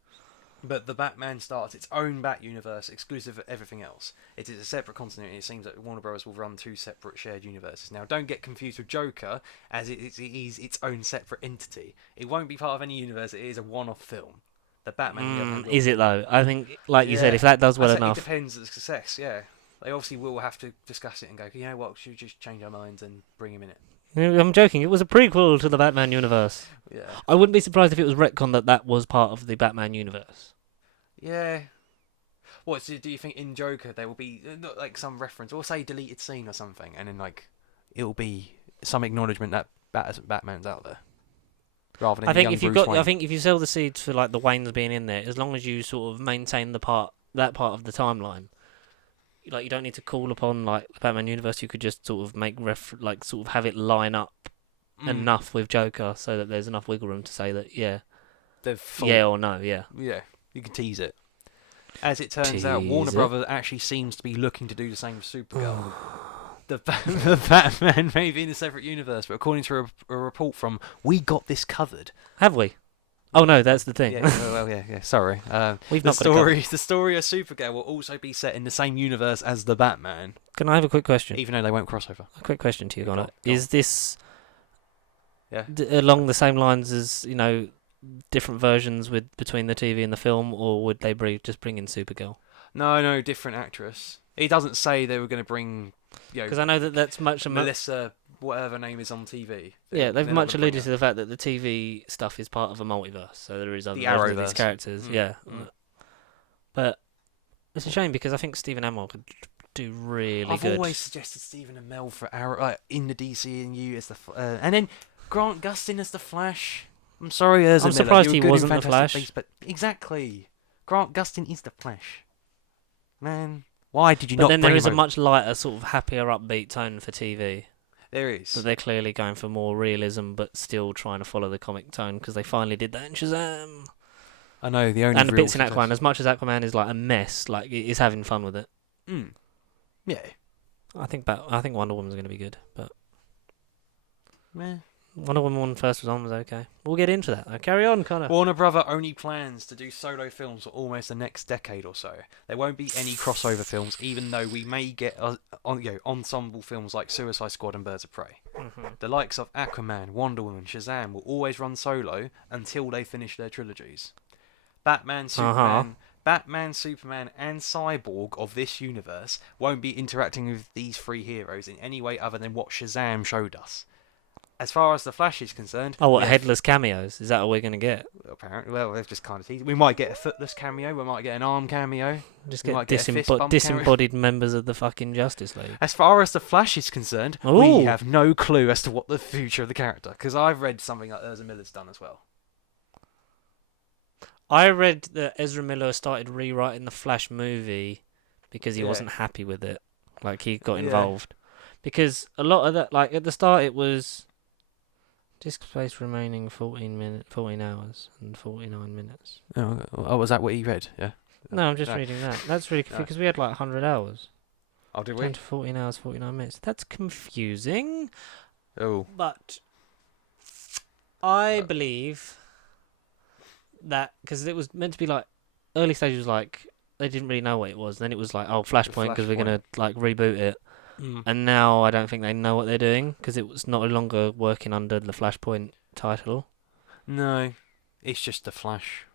But the Batman starts its own Bat universe, exclusive of everything else. It is a separate continuity. It seems that Warner Bros. Will run two separate shared universes. Now, don't get confused with Joker, as it is its own separate entity. It won't be part of any universe. It is a one-off film. The Batman. Is it though? I think, like you said, if that does well enough, it depends on the success. Yeah, they obviously will have to discuss it and go, you know what? Should we just change our minds and bring him in it? I'm joking. It was a prequel to the Batman universe. Yeah. I wouldn't be surprised if it was retconned that was part of the Batman universe. Yeah. What do you think in Joker there will be like some reference or say deleted scene or something, and then like it'll be some acknowledgement that Batman's out there, rather than I the think young if you've Bruce got, Wayne. I think if you sell the seeds for like the Waynes being in there, as long as you sort of maintain that part of the timeline, like you don't need to call upon like the Batman universe. You could just sort of make like sort of have it line up enough with Joker so that there's enough wiggle room to say that yeah or no, yeah. Yeah, you can tease it. As it turns out, Tease Warner it. Brothers actually seems to be looking to do the same with Supergirl. The Batman may be in a separate universe, but according to a report from We Got This Covered. Have we? Oh no, that's the thing. Yeah, well, yeah. Sorry. We've the not got it covered. the story of Supergirl will also be set in the same universe as the Batman, Can I have a quick question? even though they won't cross over. A quick question to you, Go Connor. on, go Is this Yeah. along the same lines as different versions between the TV and the film, or would they just bring in Supergirl? No, different actress. It doesn't say they were going to bring, Because I know that's much Melissa, whatever her name is on TV. Yeah, they've They're much not gonna bring alluded to her. the fact that the TV stuff is part of a multiverse, so there is other The versions of these Arrowverse. characters. Mm. Yeah, Mm. but it's a shame because I think Stephen Amell could do really I've good. always suggested Stephen Amell for Arrow in the DCEU as the and then Grant Gustin as the Flash. I'm sorry, Ezra I'm Miller, surprised you were he good in wasn't the Fantastic Flash. Beasts, but exactly, Grant Gustin is the Flash. Man, why did you But not? then bring there is him a over? much lighter, sort of happier, upbeat tone for TV. There is. But they're clearly going for more realism, but still trying to follow the comic tone because they finally did that in Shazam. I know the only And the real bits in Aquaman, success- as much as Aquaman is like a mess, like it is having fun with it. Yeah. I think Wonder Woman's going to be good, but Meh. Wonder Woman when first was on was okay. We'll get into that. Carry on, Connor. Warner Brother only plans to do solo films for almost the next decade or so. There won't be any crossover films, even though we may get ensemble films like Suicide Squad and Birds of Prey. The likes of Aquaman, Wonder Woman, Shazam will always run solo until they finish their trilogies. Batman, Superman, and Cyborg of this universe won't be interacting with these three heroes in any way other than what Shazam showed us. As far as the Flash is concerned, Oh, what, we have- headless cameos? Is that what we're going to get? Apparently, well, they've just kind of teased. We might get a footless cameo. We might get an arm cameo. Just We get might get a fist bump disembodied members of the fucking Justice League. As far as the Flash is concerned, Ooh. we have no clue as to what the future of the character. Because I've read something that Ezra Miller's done as well. I read that Ezra Miller started rewriting the Flash movie because he Yeah. wasn't happy with it. Like, he got Yeah. involved. Because a lot of that, like, at the start it was disk space remaining 14 hours and 49 minutes. Oh, was that what he read? Yeah. No, I'm just No. reading that. That's really confusing because we had like 100 hours. Oh, did we? Down to 14 hours, 49 minutes. That's confusing. Oh. But I believe that because it was meant to be like early stages, like they didn't really know what it was. Then it was like, oh, Flashpoint because we're gonna like reboot it. And now I don't think they know what they're doing because it was no longer working under the Flashpoint title. No, it's just the Flash.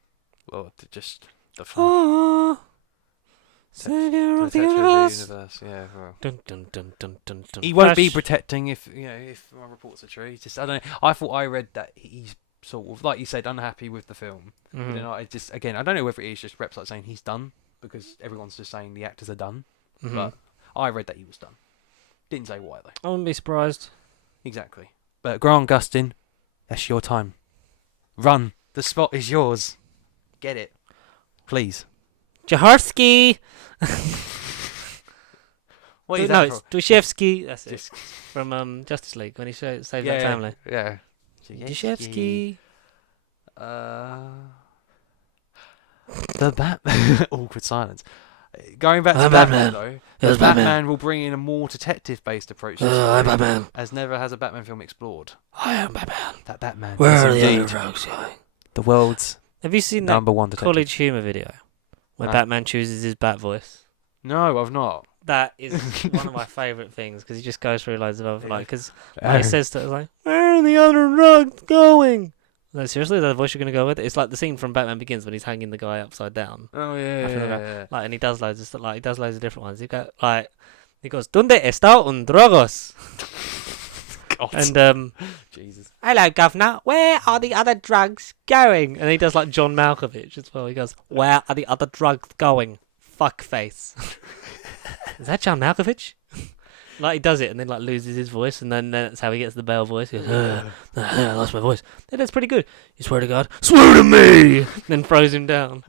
Well, just the Flash. Ah, savior of the universe. Yeah. Well. Dun, dun, dun, dun, dun, dun. He won't be Flash- protecting if my reports are true. He's just I don't know. I thought I read that he's sort of like you said unhappy with the film. Mhm. But then I just again I don't know whether it is just reps like saying he's done because everyone's just saying the actors are done. Mhm. But I read that he was done. Didn't say why though. I wouldn't be surprised. Exactly. But Grant Gustin, that's your time. Run. The spot is yours. Get it, please. Jaharski. What is No, that it's Dushevsky. That's it. Just From Justice League when he saved yeah, that family. Yeah. Dushevsky. The Batman. Awkward silence. Going back to I'm Batman, Batman. though, Yes, the Batman Batman. will bring in a more detective-based approach to I'm story, Batman. as never has a Batman film explored. I am Batman. That Batman Where is are the indeed underdogs going? the world's Have you seen that number one detective. college humor video where No. Batman chooses his bat voice? No, I've not. That is one of my favourite things because he just goes through loads of other Yeah. like because he says to us like, "Where are the underdogs going?" No, seriously, the voice you're gonna go with? It's like the scene from Batman Begins when he's hanging the guy upside down. Oh yeah, I feel yeah. Like, and he does loads of stuff. Like, he does loads of different ones. He goes, "Donde está un drogos?" God. And Jesus. hello, governor. Where are the other drugs going? And he does like John Malkovich as well. He goes, "Where are the other drugs going? Fuck face." Is that John Malkovich? Like he does it and then like loses his voice, and then that's how he gets the Bale voice. He goes, I lost my voice. Yeah, that's pretty good. You swear to God, swear to me. Then throws him down.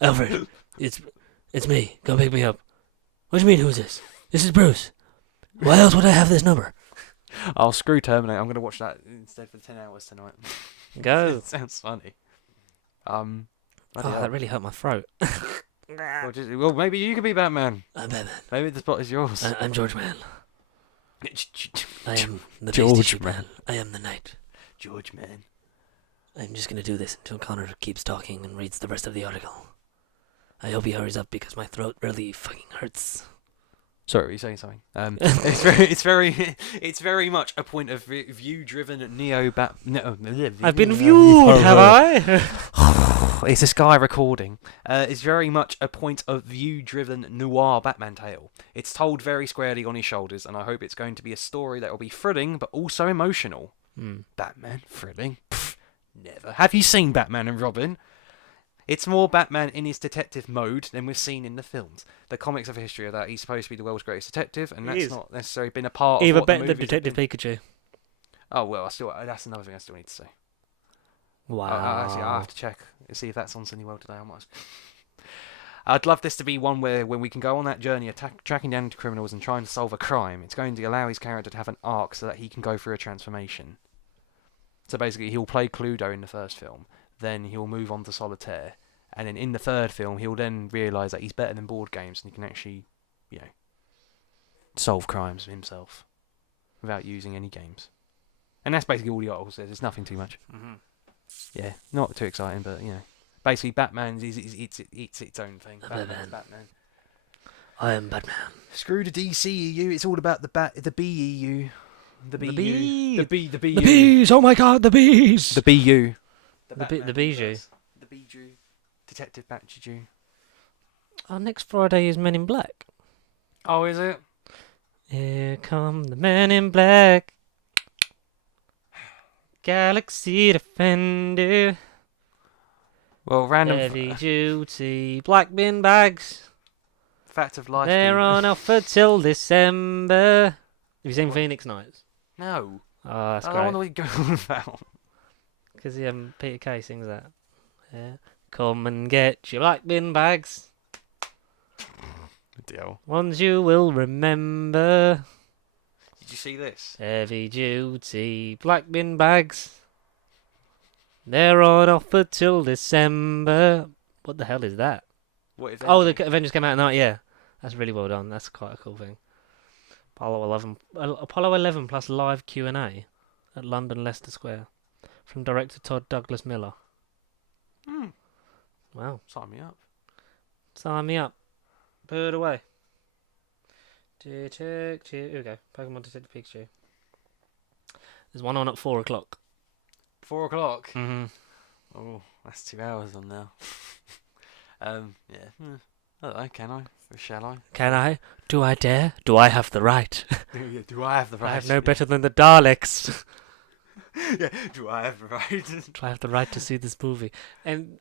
Alfred, it's me. Go pick me up. What do you mean? Who's this? This is Bruce. Why else would I have this number? Oh, screw Terminator. I'm going to watch that instead for 10 hours tonight. Go. It sounds funny. Oh, that really hurt my throat. Well, maybe you could be Batman. I'm Batman. Maybe the spot is yours. I'm George Man. I am the George Man. I am the knight. George Man. I'm just going to do this until Connor keeps talking and reads the rest of the article. I hope he hurries up because my throat really fucking hurts. Sorry, were you saying something? It's very much a point of view-driven neo-bat. No, I've been viewed, have I? It's this guy recording. It's very much a point of view-driven noir Batman tale. It's told very squarely on his shoulders, and I hope it's going to be a story that will be thrilling but also emotional. Batman thrilling? Pfft, never. Have you seen Batman and Robin? It's more Batman in his detective mode than we've seen in the films. The comics have a history of that. He's supposed to be the world's greatest detective, and that's not necessarily been a part of Even what better the than Detective Pikachu. Oh well, that's another thing I still need to see. Wow. Actually, I have to check and see if that's on Cineworld today. I'd love this to be one where when we can go on that journey of tracking down criminals and trying to solve a crime, it's going to allow his character to have an arc so that he can go through a transformation. So basically, he'll play Cluedo in the first film, then he'll move on to Solitaire, and then in the third film, he'll then realise that he's better than board games and he can actually, solve crimes himself without using any games. And that's basically all the article says. It's nothing too much. Yeah, not too exciting, but basically Batman's it's its own thing. Batman's Batman. I am Batman. Screw the DCEU. It's all about the BEU. The BU. The BU. The bees! Oh my God, the bees! The BU. The Bijou. The Bijou. Detective Bijou. Oh, next Friday is Men in Black. Oh, is it? Here come the Men in Black. Galaxy Defender. Well, random Heavy duty black bin bags. fact of life. They're on offer till December. Have you seen Phoenix Nights? No. Oh, that's I great. don't know what you're going about. Because Peter Kay sings that. Yeah. Come and get your black bin bags. Deal. Ones you will remember. Did you see this? Heavy duty black bin bags. They're on offer till December. What the hell is that? What if? Oh, the Avengers came out at night. Yeah, that's really well done. That's quite a cool thing. Apollo 11 plus live Q&A at London Leicester Square from director Todd Douglas Miller. Wow. Sign me up. Sign me up. Put it away. Here we go. Pokemon Detective Pikachu. There's one on at 4 o'clock. 4 o'clock. Mm-hmm. Oh, that's 2 hours on now. Yeah. I don't know, can I? Or shall I? Can I? Do I dare? Do I have the right? Do I have the right? I have no better than the Daleks. Yeah, do I have the right? Do I have the right to see this movie? And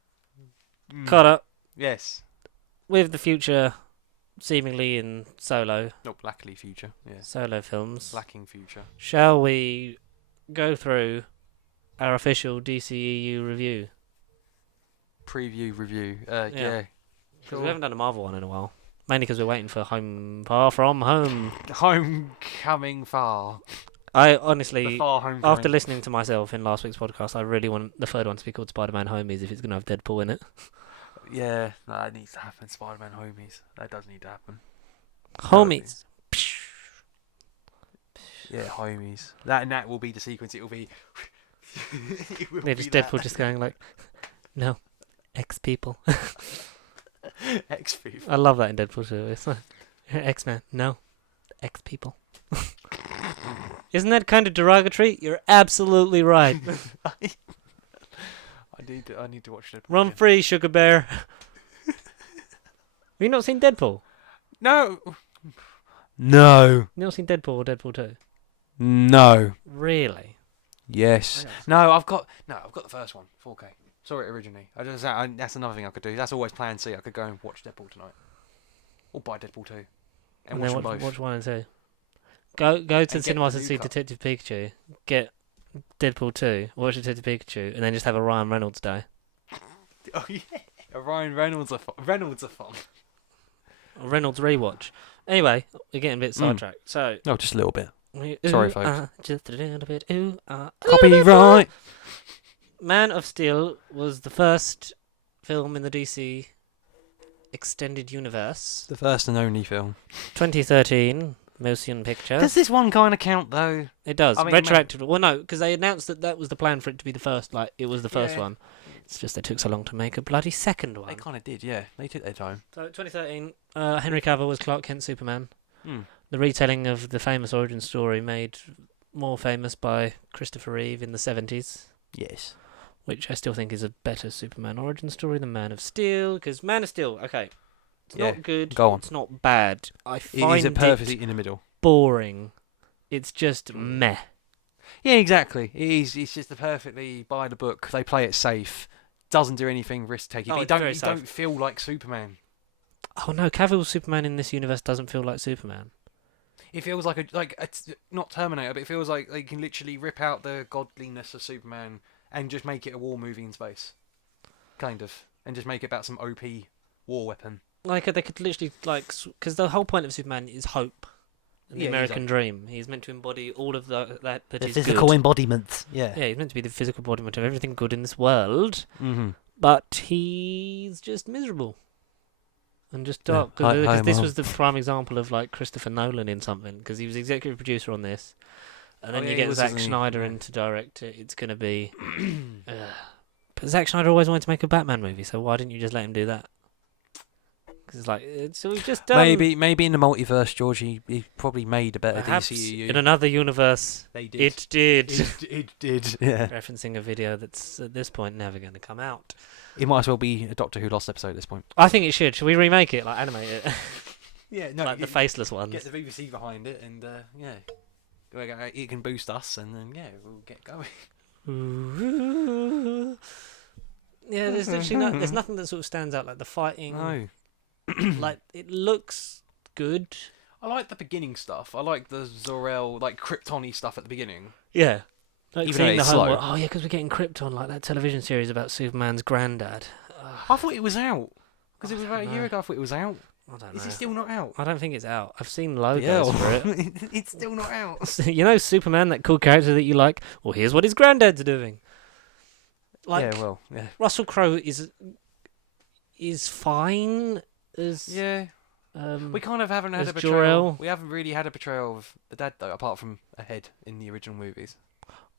Connor, yes. with the future seemingly in solo Not blackly future. Yeah. solo films, Lacking future. shall we go through our official DCEU review? Preview review. Yeah. Yeah. Because we haven't done a Marvel one in a while. Mainly because we're waiting for Far From Home. Homecoming far. I The honestly, far home. after listening to myself in last week's podcast, I really want the third one to be called Spider-Man Homies if it's going to have Deadpool in it. Yeah, no, that needs to happen. Spider-Man homies. That does need to happen. Homies. Yeah, homies. That will be the sequence. It will be. It will Yeah, be just that. Deadpool just going like, no, X-people. X-people. I love that in Deadpool too. It's like, you're X-Men. No, X-people. Isn't that kind of derogatory? You're absolutely right. I need to watch Deadpool. Run again. free, sugar bear. Have you not seen Deadpool? No. No. You not seen Deadpool or Deadpool 2? No. Really? Yes. Okay. No, I've got the first one, 4K. Saw it originally. That's another thing I could do. That's always plan C. I could go and watch Deadpool tonight, or buy Deadpool 2, and watch then them both. watch 1 and 2. Go to the get cinema the to new see cut. Detective Pikachu. Get Deadpool 2. Watch Detective Pikachu, and then just have a Ryan Reynolds day. Oh yeah, a Ryan Reynolds are fun. A Reynolds rewatch. Anyway, we're getting a bit sidetracked. So. No, just a little bit. Ooh, Sorry, folks. Just a little bit. Ooh, Copyright. Man of Steel was the first film in the DC extended universe. The first and only film. 2013 motion picture. Does this one kind of count though? It does. I mean, Retroactive. Well, no, because they announced that was the plan for it to be the first. Like, it was the first Yeah. one. It's just they took so long to make a bloody second one. They kind of did, yeah. They took their time. So 2013, Henry Cavill was Clark Kent Superman. Hmm. The retelling of the famous origin story made more famous by Christopher Reeve in the 70s. Yes. Which I still think is a better Superman origin story than Man of Steel. Because Man of Steel, okay, it's Yeah, not good, go on. it's not bad. I It find is a it perfectly in the middle. boring. It's just meh. Yeah, exactly. It is. It's just the perfectly by the book. They play it safe. Doesn't do anything risk taking. Oh, You it's don't. very You safe. don't feel like Superman. Oh no, Cavill's Superman in this universe doesn't feel like Superman. It feels like it's not Terminator, but it feels like they can literally rip out the godliness of Superman and just make it a war movie in space, kind of, and just make it about some OP war weapon. Like, they could literally, like, because the whole point of Superman is hope. And the Yeah, American exactly. dream. He's meant to embody all of that The is physical good. embodiment. Yeah. Yeah, he's meant to be the physical embodiment of everything good in this world. Mm-hmm. But he's just miserable and just Yeah. dark. Hi, Because this Mom. was the prime example of like Christopher Nolan in something. Because he was executive producer on this, and then Oh, you yeah, he get was, Zack wasn't he? Snyder Yeah. in to direct it. It's gonna be. But Zack Snyder always wanted to make a Batman movie, so why didn't you just let him do that? Because it's like so we've just done. Maybe in the multiverse, George, he probably made a better Perhaps DCEU. in another universe, They did. it did. It did. Yeah. Referencing a video that's at this point never going to come out. It might as well be a Doctor Who Lost episode at this point. I think it should. Should we remake it, like animate it, Yeah. No. like the faceless ones? Get the BBC behind it, and yeah, it can boost us, and then yeah, we'll get going. Yeah, there's literally there's nothing that sort of stands out. Like the fighting, No. like it looks good. I like the beginning stuff. I like the Zor-El, like Krypton-y stuff at the beginning. Yeah, like Even though seeing the it's whole. slow. Oh yeah, because we're getting Krypton, like that television series about Superman's granddad. I thought it was out because it was I about a don't year know. ago. I thought it was out. I don't know. Is it still not out? I don't think it's out. I've seen logos for it. It's still not out. You know Superman, that cool character that you like. Well, here's what his granddad's doing. Like yeah, well, yeah. Russell Crowe is fine as Yeah. We kind of haven't had as a portrayal. Jor-El. We haven't really had a portrayal of the dad though, apart from a head in the original movies.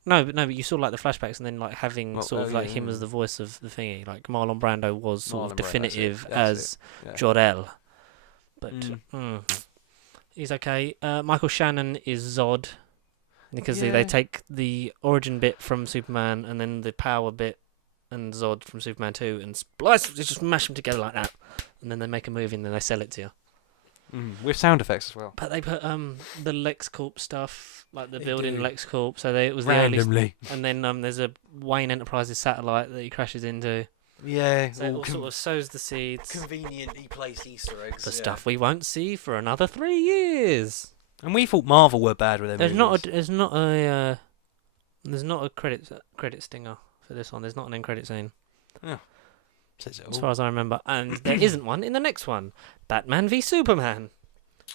no, but you saw like the flashbacks and then like having Well, sort of yeah, like him yeah. as the voice of the thingy. Like Marlon Brando was sort of Marlon Brando, that's it, definitive that's as it, yeah. Jor-El, but Mm. he's okay. Michael Shannon is Zod because they Yeah. take the origin bit from Superman and then the power bit and Zod from Superman 2 and they just mash them together like that, and then they make a movie and then they sell it to you. With sound effects as well. But they put the LexCorp stuff, like the They building do. LexCorp, so it was the early. Randomly. And then there's a Wayne Enterprises satellite that he crashes into. Yeah. So it all sort of sows the seeds conveniently placed Easter eggs. for stuff we won't see for another 3 years. And we thought Marvel were bad with their There's movies. not a credit stinger for this one. There's not an end credit scene, Says it as all. far as I remember, and there isn't one in the next one. Batman v Superman,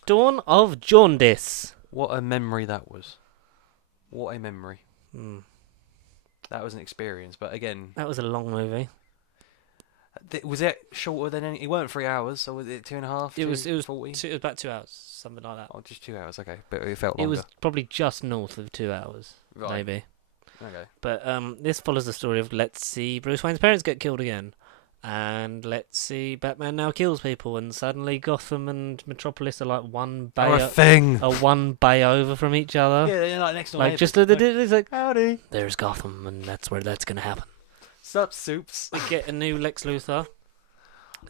Dawn of Jaundice. What a memory that was. What a memory. Hmm. That was an experience. But again, That was a long movie. was it shorter than any? It weren't 3 hours, so was it 2.5? It was 40. It was about 2 hours, something like that. Oh, just 2 hours. Okay, but it felt It longer. was probably just north of 2 hours, Right. maybe. Okay. But this follows the story of let's see Bruce Wayne's parents get killed again, and let's see Batman now kills people, and suddenly Gotham and Metropolis are like one bay, a thing. one bay over from each other. Yeah, they're like next door. Like just it's like howdy. there's Gotham, and that's where that's gonna happen. Sup, soups. We get a new Lex Luthor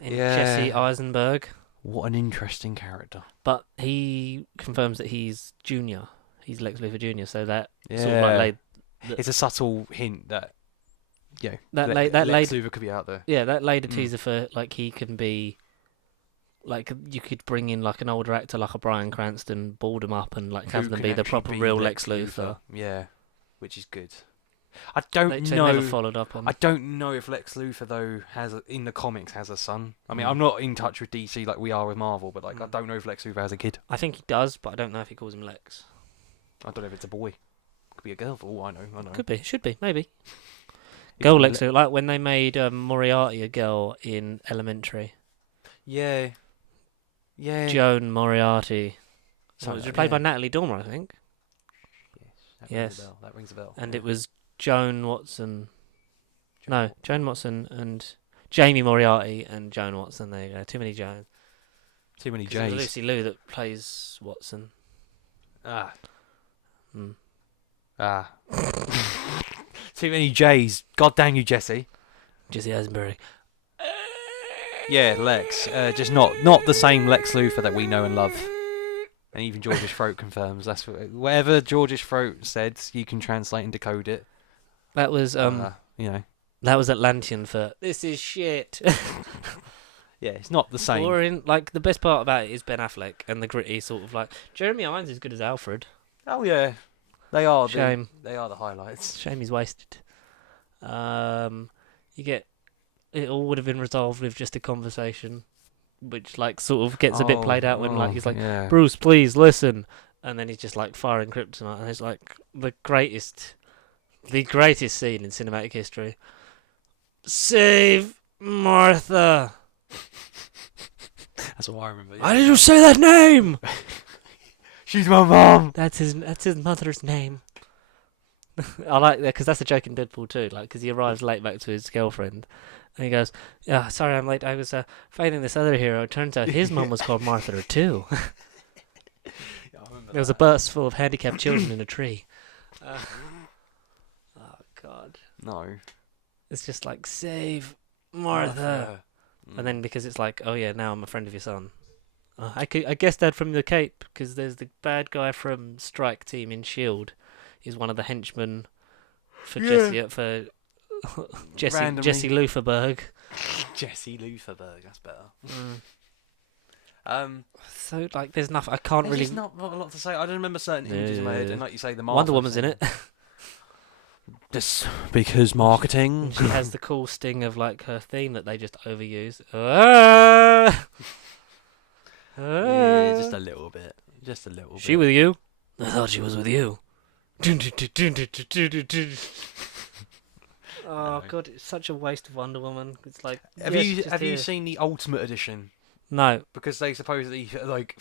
in Yeah. Jesse Eisenberg, What an interesting character. but he confirms that he's Junior. he's Lex Luthor Jr. So that Yeah. sort of like laid It's a subtle hint that, that Lex laid Luthor could be out there. that laid a Mm. teaser for like he can be. Like you could bring in like an older actor like a Bryan Cranston, bald him up, and like Who have them can be the actually proper be real Lex Luthor. Yeah, which is good. I don't Which they never know. followed up on. I don't know if Lex Luthor though in the comics has a son. I mean, Mm. I'm not in touch with DC like we are with Marvel, but like I Mm. don't know if Lex Luthor has a kid. I think he does, but I don't know if he calls him Lex. I don't know if it's a boy. Could be a girl for all I know. I know. Could be, should be, maybe. If Girl we Lex Luthor, like when they made Moriarty a girl in Elementary. Yeah. Yeah. Joan Moriarty. So it Something was like played by that. Natalie Dormer, I think. Yes. Yes. That rings a bell. And yeah. it was Joan Watson. No, Joan Watson and Jamie Moriarty and Joan Watson. There you go. Too many Joan. Too many 'Cause it was J's. Lucy Liu that plays Watson. Ah. Mm. Ah. Too many J's. God damn you, Jesse. Jesse Eisenberg. Yeah, Lex. Just not the same Lex Luthor that we know and love. And even George's Throat confirms that's whatever George's Throat said. You can translate and decode it. That was You know. that was Atlantean for this is shit. Yeah, it's not the same. Boring. Like the best part about it is Ben Affleck and the gritty sort of like Jeremy Irons is good as Alfred. Oh yeah, they are. Shame. They are the highlights. Shame he's wasted. You get it all would have been resolved with just a conversation, which like sort of gets a bit played out when like he's like, yeah. Bruce, please listen, and then he's just like firing kryptonite, and it's like the greatest scene in cinematic history. Save Martha. That's what I remember. Why did you say that name? She's my mom. That's his mother's name. I like that because that's a joke in Deadpool too. Like, because he arrives late back to his girlfriend, and he goes, "Yeah, sorry, I'm late. I was fighting this other hero. It turns out his mum was called Martha too." Yeah, I remember There was a that. bus full of handicapped children in a tree. Oh God! No. It's just like save Martha, and then because it's like, oh yeah, now I'm a friend of your son. I guess that from the Cape because there's the bad guy from Strike Team in Shield. Is one of the henchmen for Yeah. Jesse Randomly. Jesse Lutherberg. Jesse Lutherberg. That's better. So like, there's nothing. I can't There's really. just not a lot to say. I don't remember certain images in my head, and like you say, the Wonder Woman's in it. Just because marketing. And she has the cool sting of like her theme that they just overuse. Ah! Yeah, just a little bit. Just a little bit. She with you? I thought she was with you. Oh god, it's such a waste of Wonder Woman. It's like Have you seen the Ultimate Edition? No, Because they supposedly like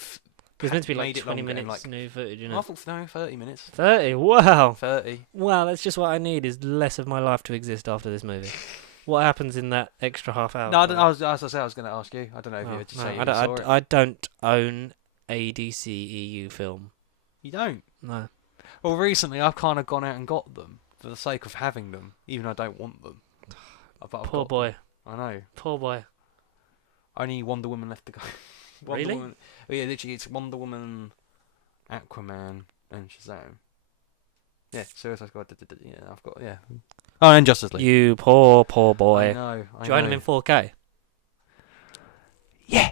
it's meant to be made like it 20 longer and, minutes like, new footage, you I know. thought no, 30 minutes. 30. Wow. 30. Wow, that's just what I need is less of my life to exist after this movie. What happens in that extra half hour? No, I was as I say, I was going to ask you. I don't know if Oh, you just no, say I don't own a DCEU film. You don't. No. Well, recently I've kind of gone out and got them for the sake of having them, even though I don't want them. But I've Poor got boy. them. I know. Poor boy. Only Wonder Woman left to go. Wonder Really? Woman, oh yeah, literally, it's Wonder Woman, Aquaman, and Shazam. Yeah, Suicide Squad. Yeah, I've got Oh, and Justice League. You poor I boy. know. I Do you own know. them in 4K? Yeah.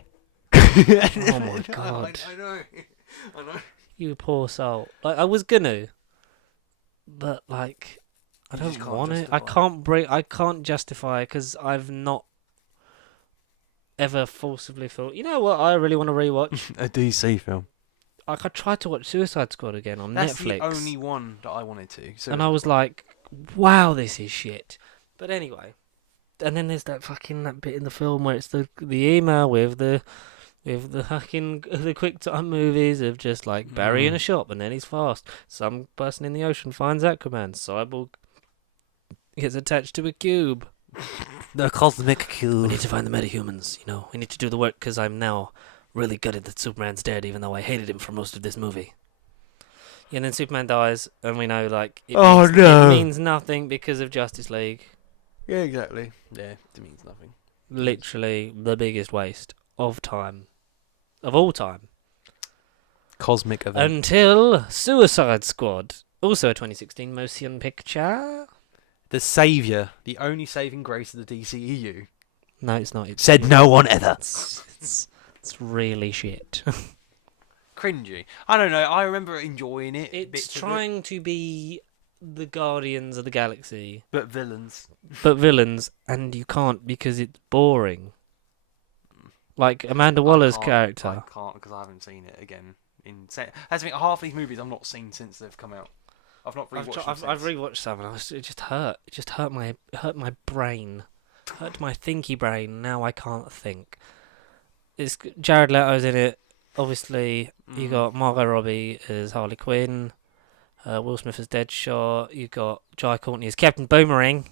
Oh my god. I know. I know. You poor soul. Like, I was gonna, but like, I You just don't can't want it. justify I can't justify because I've not ever forcibly thought, you know what, I really want to rewatch. A DC film. Like, I tried to watch Suicide Squad again on That's Netflix. the only one that I wanted to. So And I was like, wow, this is shit. But anyway, and then there's that bit in the film where it's the email with the fucking the QuickTime movies of just like Barry in a shop and then he's fast. Some person in the ocean finds Aquaman. Cyborg gets attached to a cube. the cosmic We cube. need to find the metahumans. You know, we need to do the work because I'm now really gutted that Superman's dead, even though I hated him for most of this movie. Yeah, and then Superman dies, and we know like it means nothing because of Justice League. Yeah, exactly. Yeah, it means nothing. Literally the biggest waste of time, of all time. Cosmic event. Until Suicide Squad, also a 2016 motion picture. The saviour, the only saving grace of the DCEU. No, it's not. Said no one ever. It's really shit. Cringy. I don't know. I remember enjoying it. It's bits of it, trying to be the Guardians of the Galaxy, but villains. but villains, and you can't because it's boring. Like Amanda Waller's character. I can't because I haven't seen it again. That's been half these movies I've not seen since they've come out. I've not rewatched them I've since. rewatched some, and it just hurt. It just hurt my brain, hurt my thinky brain. Now I can't think. It's Jared Leto's in it. Obviously, you got Margot Robbie as Harley Quinn, Will Smith as Deadshot. You got Jai Courtney as Captain Boomerang.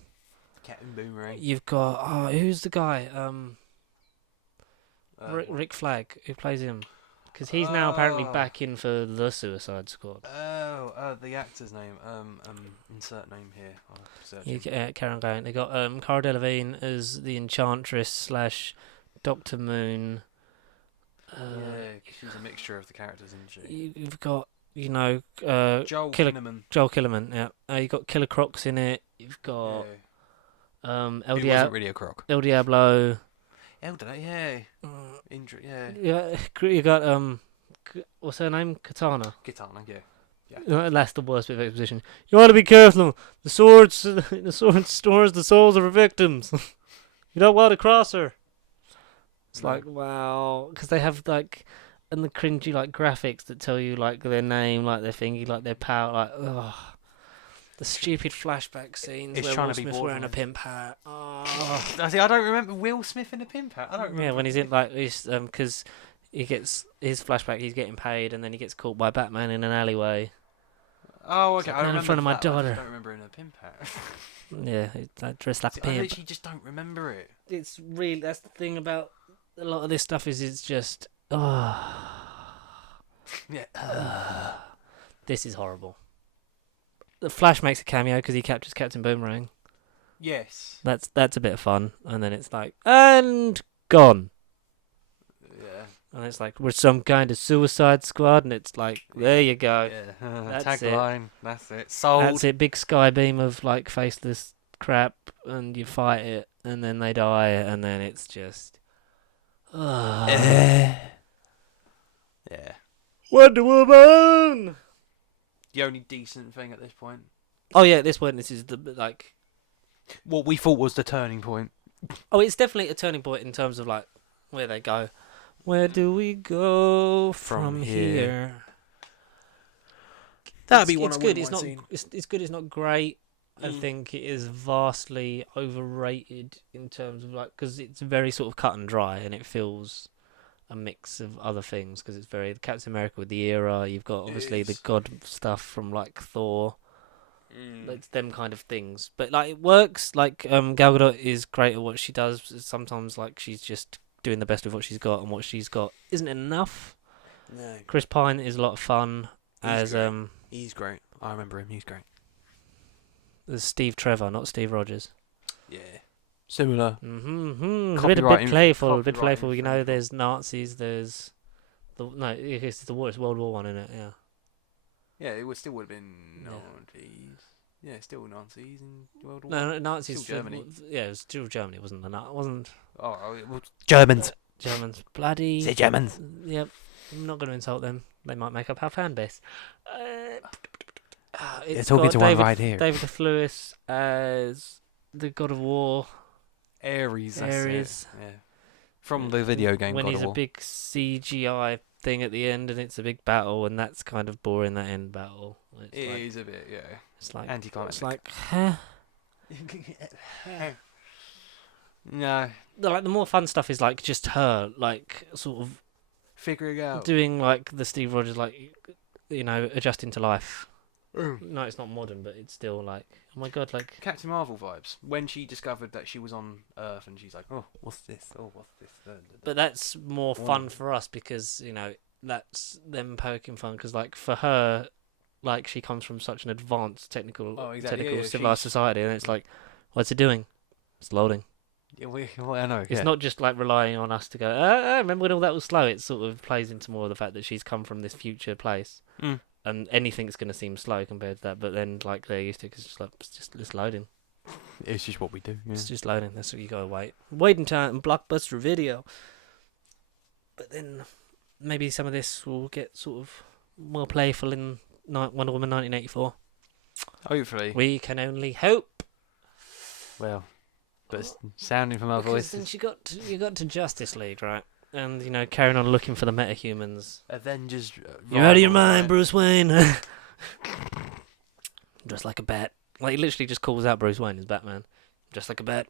Captain Boomerang. You've got who's the guy? Rick Flag, who plays him, because he's now apparently back in for the Suicide Squad. The actor's name. Insert name here. I'll search You him. carry on going. They got Cara Delevingne as the Enchantress / Doctor Moon. Yeah, 'cause she's a mixture of the characters, isn't she? You've got Joel Kinnaman. Joel Kinnaman. Yeah. You got Killer Croc's in it. You've got El It wasn't really a croc. Diablo. Yeah. Yeah. Yeah. You got what's her name? Katana. Katana, yeah. That's the worst bit of exposition. You ought to be careful. The sword stores the souls of her victims. You don't want to cross her. It's like, wow, because they have and the cringy graphics that tell you their name, their thingy, their power, ugh. The stupid flashback scenes It's where trying Will to be Smith's wearing a borderline. pimp hat. Oh. I don't remember Will Smith in a pimp hat. I don't remember. Yeah, when he's in because he gets his flashback, he's getting paid, and then he gets caught by Batman in an alleyway. Oh, okay. Like, I remember in front of my that, but I daughter. just don't remember in a pimp hat. Yeah, dressed like a I pimp. literally just don't remember it. It's really, that's the thing about a lot of this stuff is it's just Yeah. This is horrible. The Flash makes a cameo because he captures Captain Boomerang. Yes. That's a bit of fun, and then it's and gone, Yeah. and it's we're some kind of Suicide Squad, and it's there you go. Yeah. That's Tagline. That's it. Sold. That's it. Big sky beam of faceless crap, and you fight it, and then they die, and then it's just. Yeah. Wonder Woman. The only decent thing at this point. Oh yeah, at this point, this is the What we thought was the turning point. Oh, it's definitely a turning point in terms of where they go. Where do we go from here? That'd be one it's I good. wouldn't It's not. mind It's good. It's not great. I think it is vastly overrated in terms of because it's very sort of cut and dry, and it feels a mix of other things because it's very Captain America with the era. You've got obviously the God stuff from Thor. It's them kind of things, but it works. Gal Gadot is great at what she does. Sometimes she's just doing the best with what she's got, and what she's got isn't enough. No. Chris Pine is a lot of fun He's great. I remember him. He's great. as Steve Trevor, not Steve Rogers. Yeah. Similar. Mm-hmm. A Copyright bit playful. A bit copyright playful. infringement. There's Nazis. There's it's the war. It's World War One in it. Yeah. Yeah, it still would have been Yeah. Nazis. Yeah, still Nazis in World War. No, Nazis. Still Germany. Yeah, it was still Germany. Wasn't wasn't It was Germans. Germans. Bloody. Say Germans. Yep. I'm not going to insult them. They might make up our fan base. They're It's talking got to one right here. David F. Lewis as the God of War. Ares. That's Ares. It. Yeah. From the video game When God he's of a War. big CGI thing at the end, and it's a big battle, and that's kind of boring. That end battle. It's It is a bit, yeah. It's like Anticlimactic. huh? No. The more fun stuff is just her, sort of Figuring out. doing the Steve Rogers, adjusting to life. No, it's not modern, but it's still oh my god, Captain Marvel vibes. When she discovered that she was on Earth and she's like, oh, what's this? Oh, what's this? But that's more fun for us because that's them poking fun because for her, she comes from such an advanced technical Oh, exactly. Yeah, civilized society, and it's what's it doing? It's loading. Yeah, well, I know. It's not just like relying on us to go, remember when all that was slow? It sort of plays into more of the fact that she's come from this future place. Mm. And anything's going to seem slow compared to that. But then, like, they're used to it because it's loading. It's just what we do. Yeah. It's just loading. That's what you got to wait. Waiting time, Blockbuster Video. But then maybe some of this will get sort of more playful in Wonder Woman 1984. Hopefully. We can only hope. Well, but it's sounding from our Because voices. then you got to Justice League, right? And, you know, carrying on looking for the metahumans. Avengers. You're out of your rival, mind, right? Bruce Wayne. Just like a bat. Like, he literally just calls out Bruce Wayne as Batman. Just like a bat.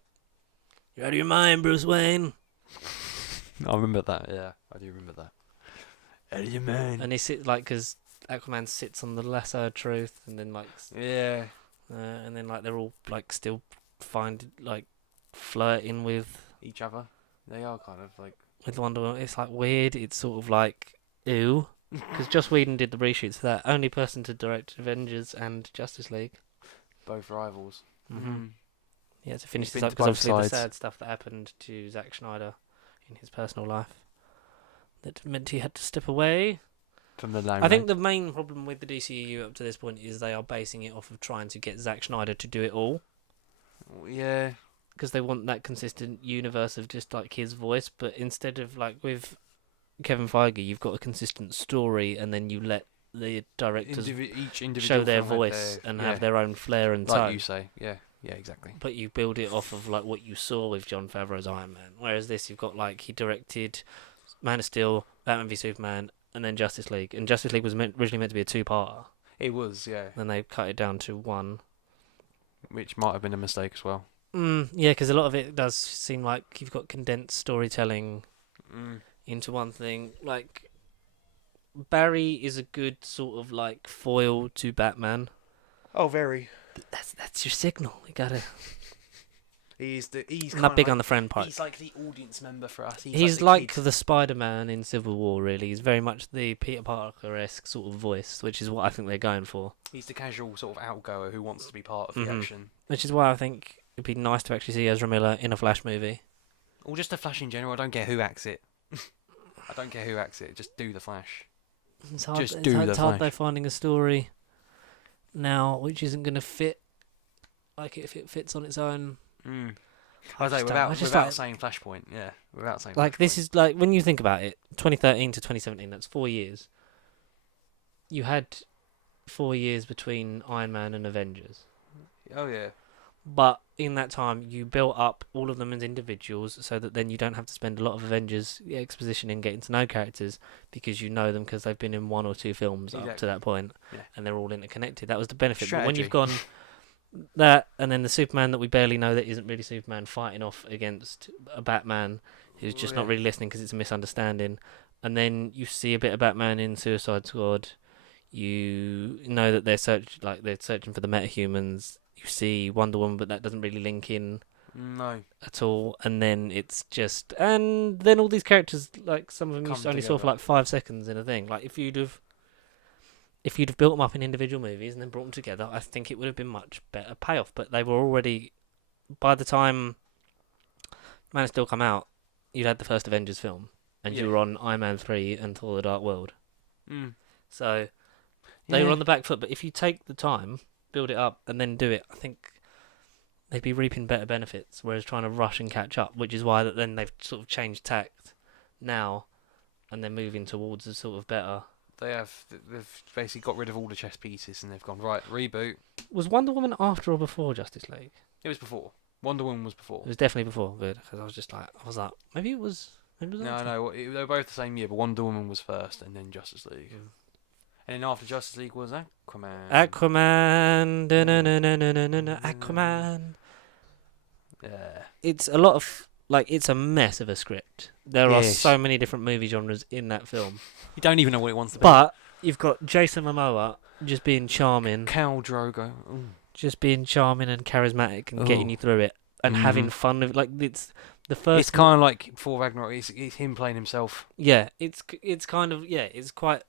You're out of your mind, Bruce Wayne. I remember that. Yeah, I do remember that. Out of your mind. And he sits, like, because Aquaman sits on the lasso of truth, and then, like, Yeah. and then, like, they're all, like, still flirting with Each other. They are kind of like. Wonder Woman. It's, like, weird. It's sort of like, ew. Because Joss Whedon did the reshoots for that. Only person to direct Avengers and Justice League. Both rivals. Mm-hmm. Yeah, to finish He's this been up, to because both obviously sides. the sad stuff that happened to Zack Snyder in his personal life that meant he had to step away. From the limelight. I think the main problem with the DCEU up to this point is they are basing it off of trying to get Zack Snyder to do it all, Yeah. because they want that consistent universe of just like his voice. But instead of like with Kevin Feige, you've got a consistent story, and then you let the directors Each individual show their film had voice their- and yeah, have their own flair and like tone. you say. Yeah. Yeah. Exactly. But you build it off of like what you saw with Jon Favreau's Iron Man. Whereas this, you've got like he directed Man of Steel, Batman v Superman, and then Justice League. And Justice League was originally meant to be a two-parter. It was. Yeah. Then they cut it down to one. Which might have been a mistake as well. Yeah, because a lot of it does seem like you've got condensed storytelling Mm. into one thing. Like Barry is a good sort of like foil to Batman. Oh, very. That's your signal. You gotta. He's Not big on the friend part. He's like the audience member for us. He's the like kid. the Spider-Man in Civil War, really. He's very much the Peter Parker-esque sort of voice, which is what I think they're going for. He's the casual sort of outgoer who wants to be part of the Mhm. action. Which is why I think it'd be nice to actually see Ezra Miller in a Flash movie. Or just the Flash in general. I don't care who acts it. I don't care who acts it. Just do the Flash. It's hard, Just it's do hard, the it's hard Flash. though finding a story now which isn't going to fit like if it fits on its own. Mm. I I say just don't- without I just without like- saying Flashpoint. Yeah, without saying. Like this Flashpoint. is like when you think about it, 2013 to 2017, that's 4 years. You had 4 years between Iron Man and Avengers. Oh yeah. But in that time, you built up all of them as individuals, so that then you don't have to spend a lot of Avengers exposition in getting to know characters because you know them because they've been in 1 or 2 films up to Exactly. that point, Yeah. and they're all interconnected. That was the benefit. But when Strategy. you've gone that, and then the Superman that we barely know that isn't really Superman fighting off against a Batman who's just not Yeah. really listening because it's a misunderstanding, and then you see a bit of Batman in Suicide Squad. You know that they're searching for the metahumans. You see Wonder Woman, but that doesn't really link in No. at all. And then it's just, and then all these characters, like some of them Come you only saw for together. like 5 seconds in a thing. Like if you'd have built them up in individual movies and then brought them together, I think it would have been much better payoff. But they were already, by the time Man of Steel come out, you'd had the first Avengers film, and you Yeah. were on Iron Man 3 and Thor: The Dark World. Mm. So they were Yeah. on the back foot, but if you take the time, build it up, and then do it, I think they'd be reaping better benefits. Whereas trying to rush and catch up, which is why that then they've sort of changed tact now, and they're moving towards a sort of better. They've basically got rid of all the chess pieces and they've gone right reboot. Was Wonder Woman after or before Justice League? It was before. Wonder Woman was before. It was definitely before. Good, because I was like, maybe it was. Maybe it was No, after. no, they were both the same year, but Wonder Woman was first and then Justice League. Mm. And then after Justice League was Aquaman. Aquaman, Aquaman. Yeah. It's a lot of it's a mess of a script. There are Yes. so many different movie genres in that film. You don't even know what it wants to be. But you've got Jason Momoa just being charming, Khal Drogo. Ooh. and charismatic and Oh. getting you through it and having Mhm. fun with it's the first. It's kind of like before Ragnarok. It's him playing himself. Yeah, it's kind of it's quite.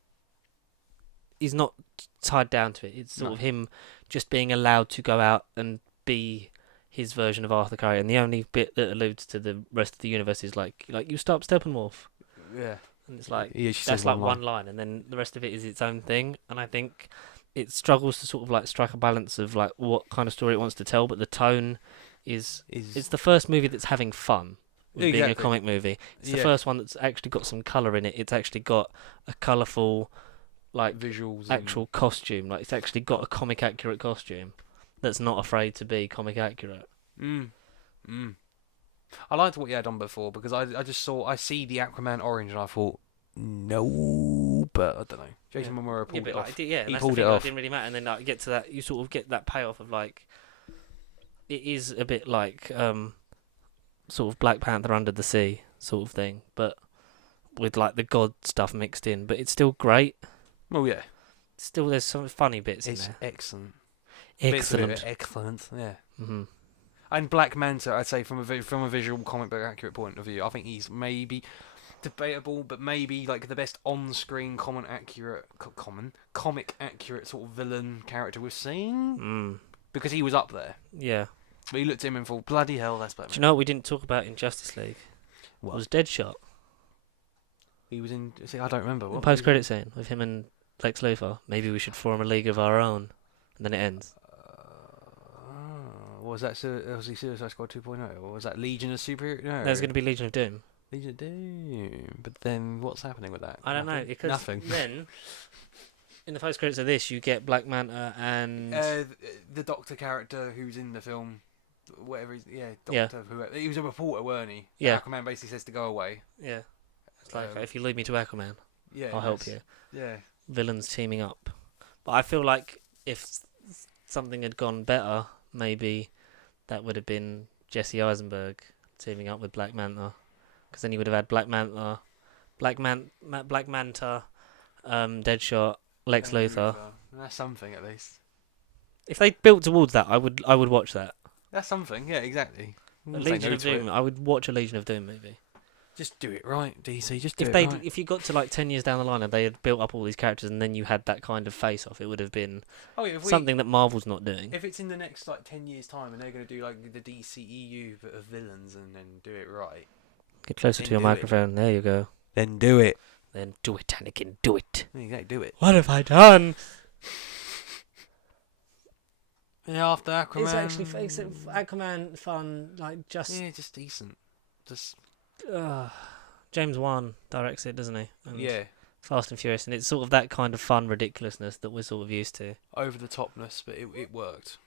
He's not tied down to it. It's sort No. of him just being allowed to go out and be his version of Arthur Curry, and the only bit that alludes to the rest of the universe is like you stop Steppenwolf, Yeah. and it's like Yeah, she that's says like one one line, and then the rest of it is its own thing. And I think it struggles to sort of like strike a balance of like what kind of story it wants to tell, but the tone is it's the first movie that's having fun with being a Exactly. comic movie. It's the Yeah. first one that's actually got some colour in it. It's actually got a colourful, like, visuals. actual costume. Like, it's actually got a comic accurate costume that's not afraid to be comic accurate. I liked what he had on before because I see the Aquaman orange and I thought no, but I don't know. Jason Momoa pulled it off. Yeah, and He that's pulled the it thing, off. It didn't really matter, and then like get to that, you sort of get that payoff of like, it is a bit like sort of Black Panther Under the Sea sort of thing, but with like the god stuff mixed in. But it's still great. Oh yeah, Still, there's some funny bits it's in there. excellent. Excellent. Excellent. Yeah. Mm-hmm. And Black Manta, I'd say from a visual comic book accurate point of view, I think he's maybe debatable, but maybe like the best on-screen comic accurate sort of villain character we've seen because he was up there. Yeah. But you looked at him and thought, bloody hell, that's Batman. Do you know what we didn't talk about in Justice League? What? Was Deadshot. He was in. See, I don't remember. The post-credit scene with him and Lex Luthor. Maybe we should form a league of our own, and then it ends. Was that was he Suicide Squad 2.0 or was that Legion of Super? No, There's going to be Legion of Doom. Legion of Doom. But then what's happening with that? I don't know, because nothing. Then in the post credits of this, you get Black Manta and the Doctor character who's in the film, whatever. Doctor. Whoever. He was a reporter, weren't he? Yeah. Aquaman basically says to go away. yeah, it's like if you lead me to Aquaman, Yeah, I'll help you. Yeah. Villains teaming up, but I feel like if something had gone better, maybe that would have been Jesse Eisenberg teaming up with Black Manta, because then you would have had Black Manta, Deadshot, Lex Luthor. That's something at least. If they built towards that, I would watch that. That's something. Yeah, exactly. A Legion of Doom. I would watch a Legion of Doom movie. Just do it right, DC. Just do If it they right. if you got to like 10 years down the line and they had built up all these characters and then you had that kind of face off, it would have been something that Marvel's not doing. If it's in the next like 10 years time and they're going to do like the DCEU but of villains and then do it right. Get closer to your microphone. There you go. Then do it. Then do it, Anakin. Do it. Exactly, do it. What have I done? Yeah, after Aquaman. It's actually Aquaman fun, like just just decent. Just James Wan directs it, doesn't he? And yeah, Fast and Furious, and it's sort of that kind of fun ridiculousness that we're sort of used to. over the topness, but it worked.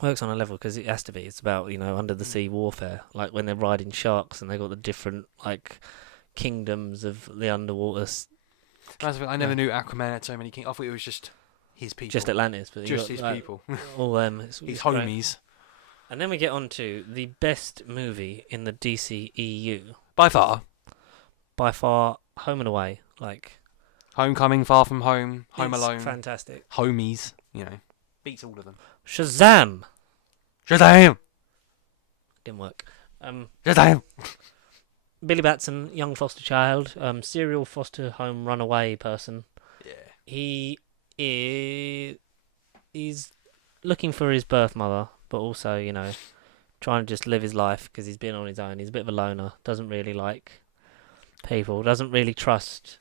Works on a level because it has to be. It's about under the sea warfare, like when they're riding sharks and they got the different like kingdoms of the underwater. That's the thing, I never knew Aquaman had so many kings. I thought it was just his people. Just Atlantis, but just you his got, people. all them. His it's homies. Great. And then we get on to the best movie in the DCEU. By far. By far, Home and Away. Like Homecoming, Far From Home, Home it's Alone. Fantastic. Homies, beats all of them. Shazam! Shazam! Didn't work. Shazam! Billy Batson, young foster child, serial foster home runaway person. Yeah. He's looking for his birth mother, but also, trying to just live his life because he's been on his own. He's a bit of a loner. Doesn't really like people. Doesn't really trust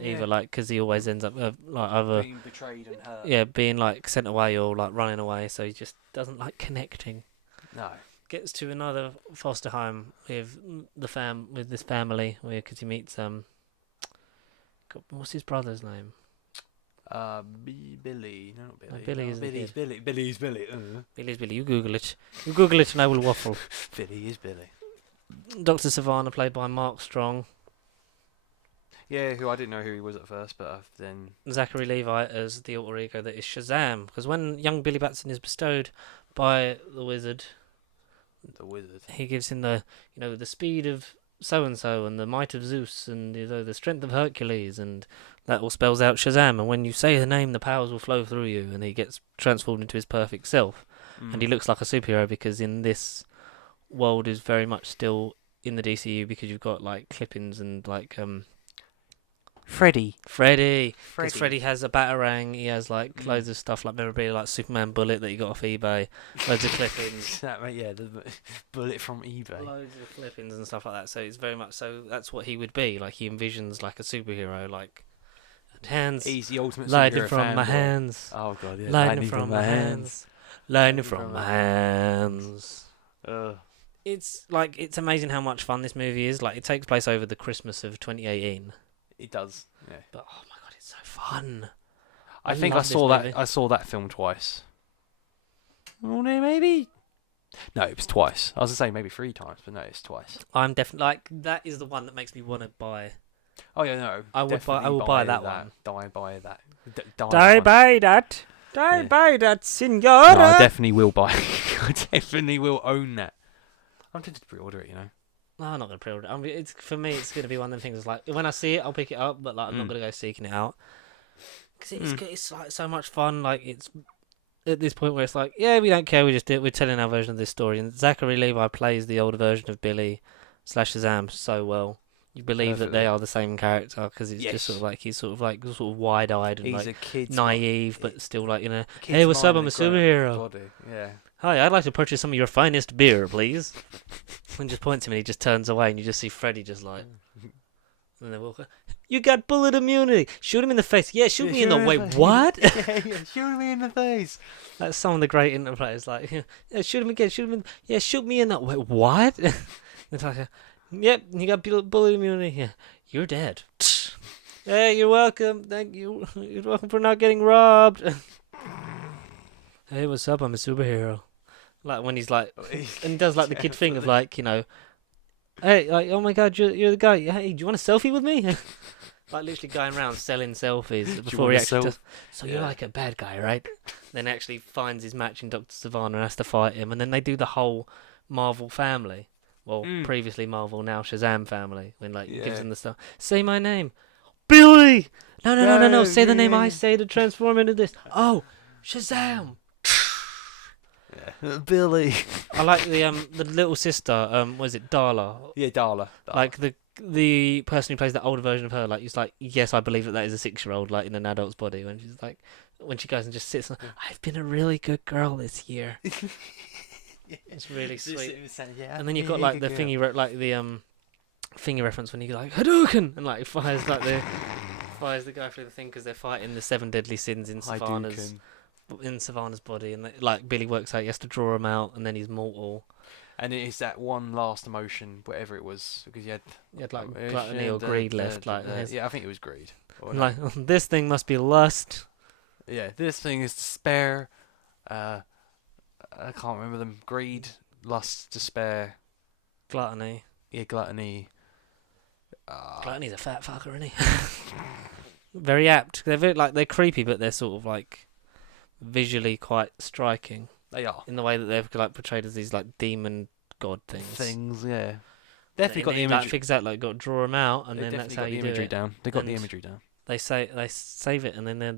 either. Because he always ends up either being betrayed and hurt. Yeah, being sent away or running away. So he just doesn't like connecting. No. Gets to another foster home with with this family, because he meets what's his brother's name? Billy. No, not Billy. Billy is Billy's Billy. Billy's Billy. Billy's Billy. You Google it. You Google it and I will waffle. Billy is Billy. Dr. Savannah, played by Mark Strong. Yeah, who I didn't know who he was at first, but then Zachary Levi as the alter ego that is Shazam. Because when young Billy Batson is bestowed by the wizard, he gives him the speed of so and so and the might of Zeus and the strength of Hercules, and that all spells out Shazam. And when you say the name, the powers will flow through you, and he gets transformed into his perfect self. And he looks like a superhero because in this world is very much still in the DCU, because you've got clippings and Freddy. Because Freddy has a batarang. He has like loads of stuff like memorabilia, like Superman bullet that he got off eBay, loads of clippings. Yeah, the bullet from eBay. Loads of clippings and stuff like that. So it's very much so. That's what he would be. Like he envisions like a superhero, like hands. He's the ultimate Lightning superhero from my fanboy. hands. Oh god, yeah. Lightning from my hands. Lightning from my hands. It's like it's amazing how much fun this movie is. Like it takes place over the Christmas of 2018. It does. Yeah. But oh my god, it's so fun. I think I love this saw that. movie. I saw that film twice. Oh no, maybe. No, it was twice. I was gonna say maybe 3 times, but no, it's twice. I'm definitely like that is the one that makes me want to buy. Oh yeah, no. I would buy. I will buy that one. Die buy that. Die buy that. Die buy that, Signora. No, I definitely will buy. I definitely will own that. I'm tempted to pre-order it. You know. No, I'm not gonna pre-order it. I mean, it's for me. It's gonna be one of them things. Like when I see it, I'll pick it up, but like I'm not gonna go seeking it out because it's good. It's like so much fun. Like it's at this point where it's like, yeah, we don't care. We just do it. We're telling our version of this story, and Zachary Levi plays the older version of Billy / Shazam so well. You believe that they are the same character because it's just sort of like he's sort of wide-eyed and He's like a kid, naive, but still like hey, what's up? I'm a superhero. Yeah. Hi, I'd like to purchase some of your finest beer, please. And just points him and he just turns away and you just see Freddy just like... And they walk. You got bullet immunity. Shoot him in the face. Yeah, shoot me in the... Wait, what? yeah, shoot me in the face. That's some of the great interplays. Like, yeah, shoot him again. Shoot him in... Yeah, shoot me in the... Wait, what? It's like, yep, you got bullet immunity. Yeah, you're dead. Hey, you're welcome. Thank you. You're welcome for not getting robbed. Hey, what's up? I'm a superhero. Like when he's like, and he does like the kid thing of like, hey, like, oh my god, you're the guy. Hey, do you want a selfie with me? Like literally going around selling selfies before he actually. So you're like a bad guy, right? Then actually finds his match in Dr. Savannah and has to fight him, and then they do the whole Marvel family. Well, previously Marvel, now Shazam family. When like he gives them the stuff. Say my name, Billy. No. Say the name I say to transform into this. Oh, Shazam. Yeah. Billy. I like the little sister. Was it Darla? Yeah, Darla. Like the person who plays the older version of her. Like he's like, yes, I believe that is a 6-year-old, like in an adult's body. When she's like, when she goes and just sits. I've been a really good girl this year. It's really sweet. And then you've got like the thingy, like the thingy reference when you go like Hadouken and like fires like fires the guy through the thing because they're fighting the 7 deadly sins in Savannah's body, and like Billy works out he has to draw him out, and then he's mortal. And it is that one last emotion, whatever it was, because you had like gluttony or greed left. Yeah, I think it was greed. Like this thing must be lust. Yeah, this thing is despair. I can't remember them. Greed, lust, despair, gluttony. Yeah, gluttony. Gluttony's a fat fucker, isn't he? Very apt. They're creepy, but they're sort of like visually quite striking. They are in the way that they're like portrayed as these like demon god things. Yeah. Definitely got the imagery. Like, figures out like got to draw them out, and then that's how you do it. They got the imagery down. They save it, and then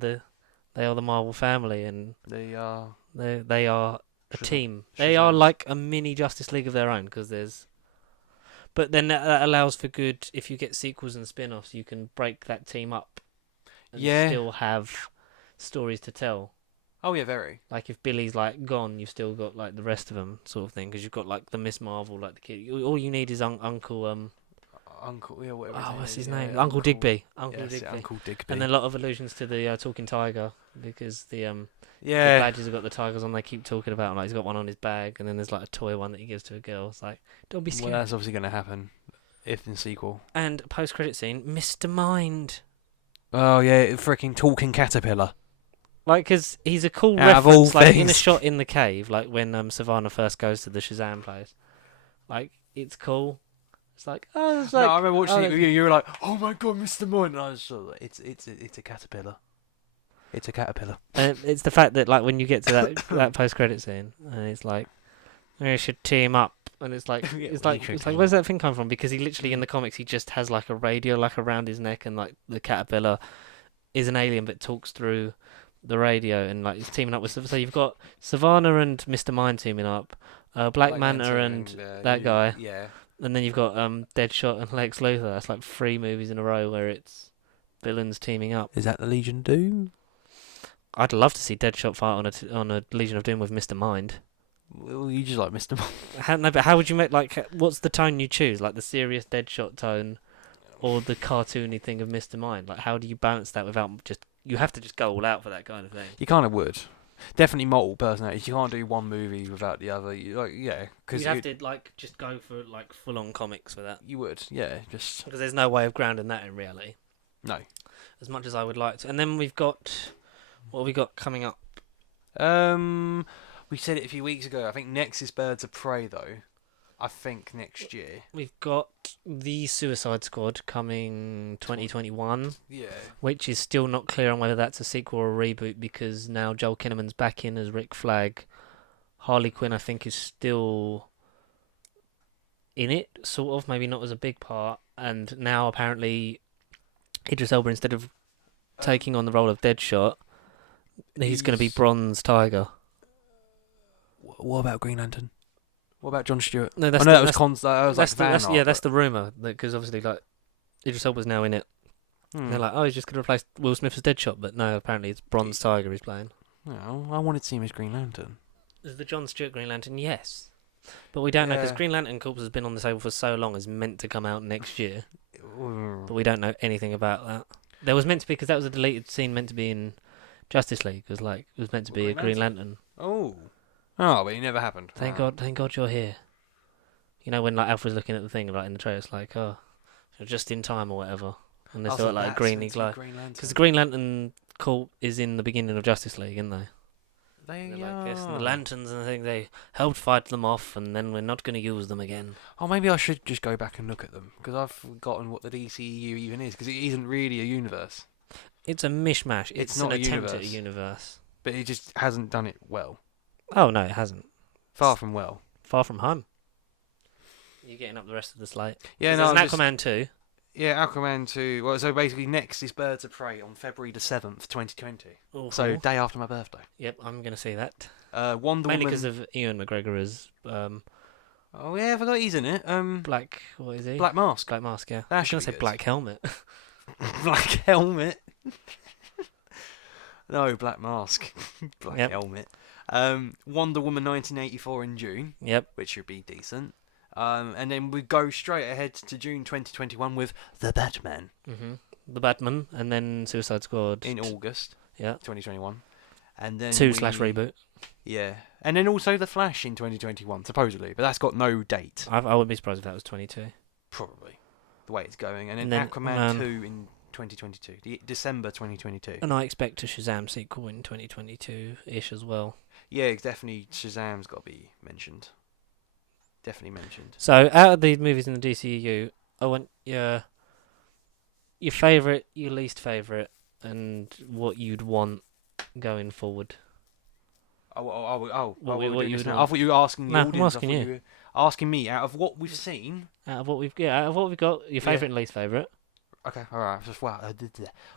they are the Marvel family, and they are a team. They are like a mini Justice League of their own because there's. But then that allows for good. If you get sequels and spin-offs, you can break that team up. And still have stories to tell. Oh yeah, very. Like if Billy's like gone, you've still got like the rest of them, sort of thing. Because you've got like the Miss Marvel, like the kid. All you need is Uncle. Uncle, yeah, whatever. Oh, what's his name? Uncle Digby. Uncle Digby. And then a lot of allusions to the talking tiger because the badges have got the tigers on. They keep talking about him. Like he's got one on his bag, and then there's like a toy one that he gives to a girl. It's like, don't be scared. Well, that's obviously going to happen if in sequel. And post-credit scene, Mr. Mind. Oh yeah, freaking talking caterpillar. Like, because he's a cool reference, like in a shot in the cave, like when Savannah first goes to the Shazam place. Like, it's cool. It's like, oh, it's like. No, I remember watching it with you. You were like, "Oh my god, Mr. Mind!" And I was like, "It's a caterpillar. It's a caterpillar." And it's the fact that like when you get to that post-credit scene, and it's like, we should team up, and it's like, where's that thing come from? Because he literally in the comics he just has like a radio like around his neck, and like the caterpillar is an alien but talks through the radio, and like he's teaming up with. So you've got Savannah and Mr. Mind teaming up, Black Manta and that guy. Yeah. And then you've got Deadshot and Lex Luthor. That's like 3 movies in a row where it's villains teaming up. Is that the Legion of Doom? I'd love to see Deadshot fight on a Legion of Doom with Mr. Mind. Well, you just like Mr. But how would you make, like, what's the tone you choose? Like the serious Deadshot tone or the cartoony thing of Mr. Mind? Like, how do you balance that without just... You have to just go all out for that kind of thing. You kind of would. Definitely multiple personalities. You can't do one movie without the other. Because You'd have to, like, just go for, like, full-on comics for that. You would, yeah. Just Because there's no way of grounding that in reality. no. As much as I would like to. And then we've got... What have we got coming up? We said it a few weeks ago. I think next is Birds of Prey, though. I think next year. We've got the Suicide Squad coming 2021, Yeah. which is still not clear on whether that's a sequel or a reboot because now Joel Kinnaman's back in as Rick Flag. Harley Quinn, I think, is still in it, sort of, maybe not as a big part. And now apparently Idris Elba, instead of taking on the role of Deadshot, he's going to be Bronze Tiger. What about Green Lantern? What about Jon Stewart? No, That was that's the rumor because obviously like Idris Elba's now in it. They're like, oh, he's just going to replace Will Smith as Deadshot, but no, apparently it's Bronze Tiger he's playing. No, I wanted to see him as Green Lantern. Is the Jon Stewart Green Lantern? Yes, but we don't know because Green Lantern Corps has been on the table for so long. Is meant to come out next year, but we don't know anything about that. There was meant to be because that was a deleted scene meant to be in Justice League because like it was meant to be a Green Lantern. Oh, but it never happened. Thank God you're here. You know when like Alfred's looking at the thing like in the trailer, it's like, oh, you're just in time or whatever, and there's sort like a greeny glow. Because the Green Lantern Corps is in the beginning of Justice League, isn't they? They're like this, and the lanterns and the thing, they helped fight them off, and then we're not going to use them again. Oh, maybe I should just go back and look at them because I've forgotten what the DCEU even is because it isn't really a universe. It's a mishmash. It's an not a attempt universe. at a universe. But it just hasn't done it well. Oh no, it hasn't. Far from well. Far from home. You're getting up the rest of the slate. Yeah, no. There's an Aquaman 2. Yeah, Aquaman 2. Well, so basically next is Birds of Prey on February the 7th, 2020. Ooh, so day after my birthday. Yep, I'm going to see that. Wonder Mainly Woman. because of Ewan McGregor as oh yeah, I forgot he's in it. Black. What is he? Black Mask. Black Mask. Yeah. That I was should going to be say good. Black Helmet. Black Helmet. No, Black Mask. Black Helmet. Wonder Woman 1984 in June. Yep. Which should be decent. And then we go straight ahead to June 2021 with The Batman. Mm-hmm. The Batman, and then Suicide Squad in August. Yeah. 2021. And then 2/reboot. Yeah. And then also The Flash in 2021, supposedly. But that's got no date. I wouldn't be surprised if that was 22. Probably. The way it's going. And then Aquaman 2 in 2022. December 2022. And I expect a Shazam sequel in 2022-ish as well. Yeah, definitely Shazam's got to be mentioned. Definitely mentioned. So, out of these movies in the DCEU, I want your favourite, your least favourite, and what you'd want going forward. What you you would I want. thought you were asking the No, I'm audience. asking I thought you. you were asking me out of what we've seen. Out of what we've got, your favourite and least favourite. Okay, alright.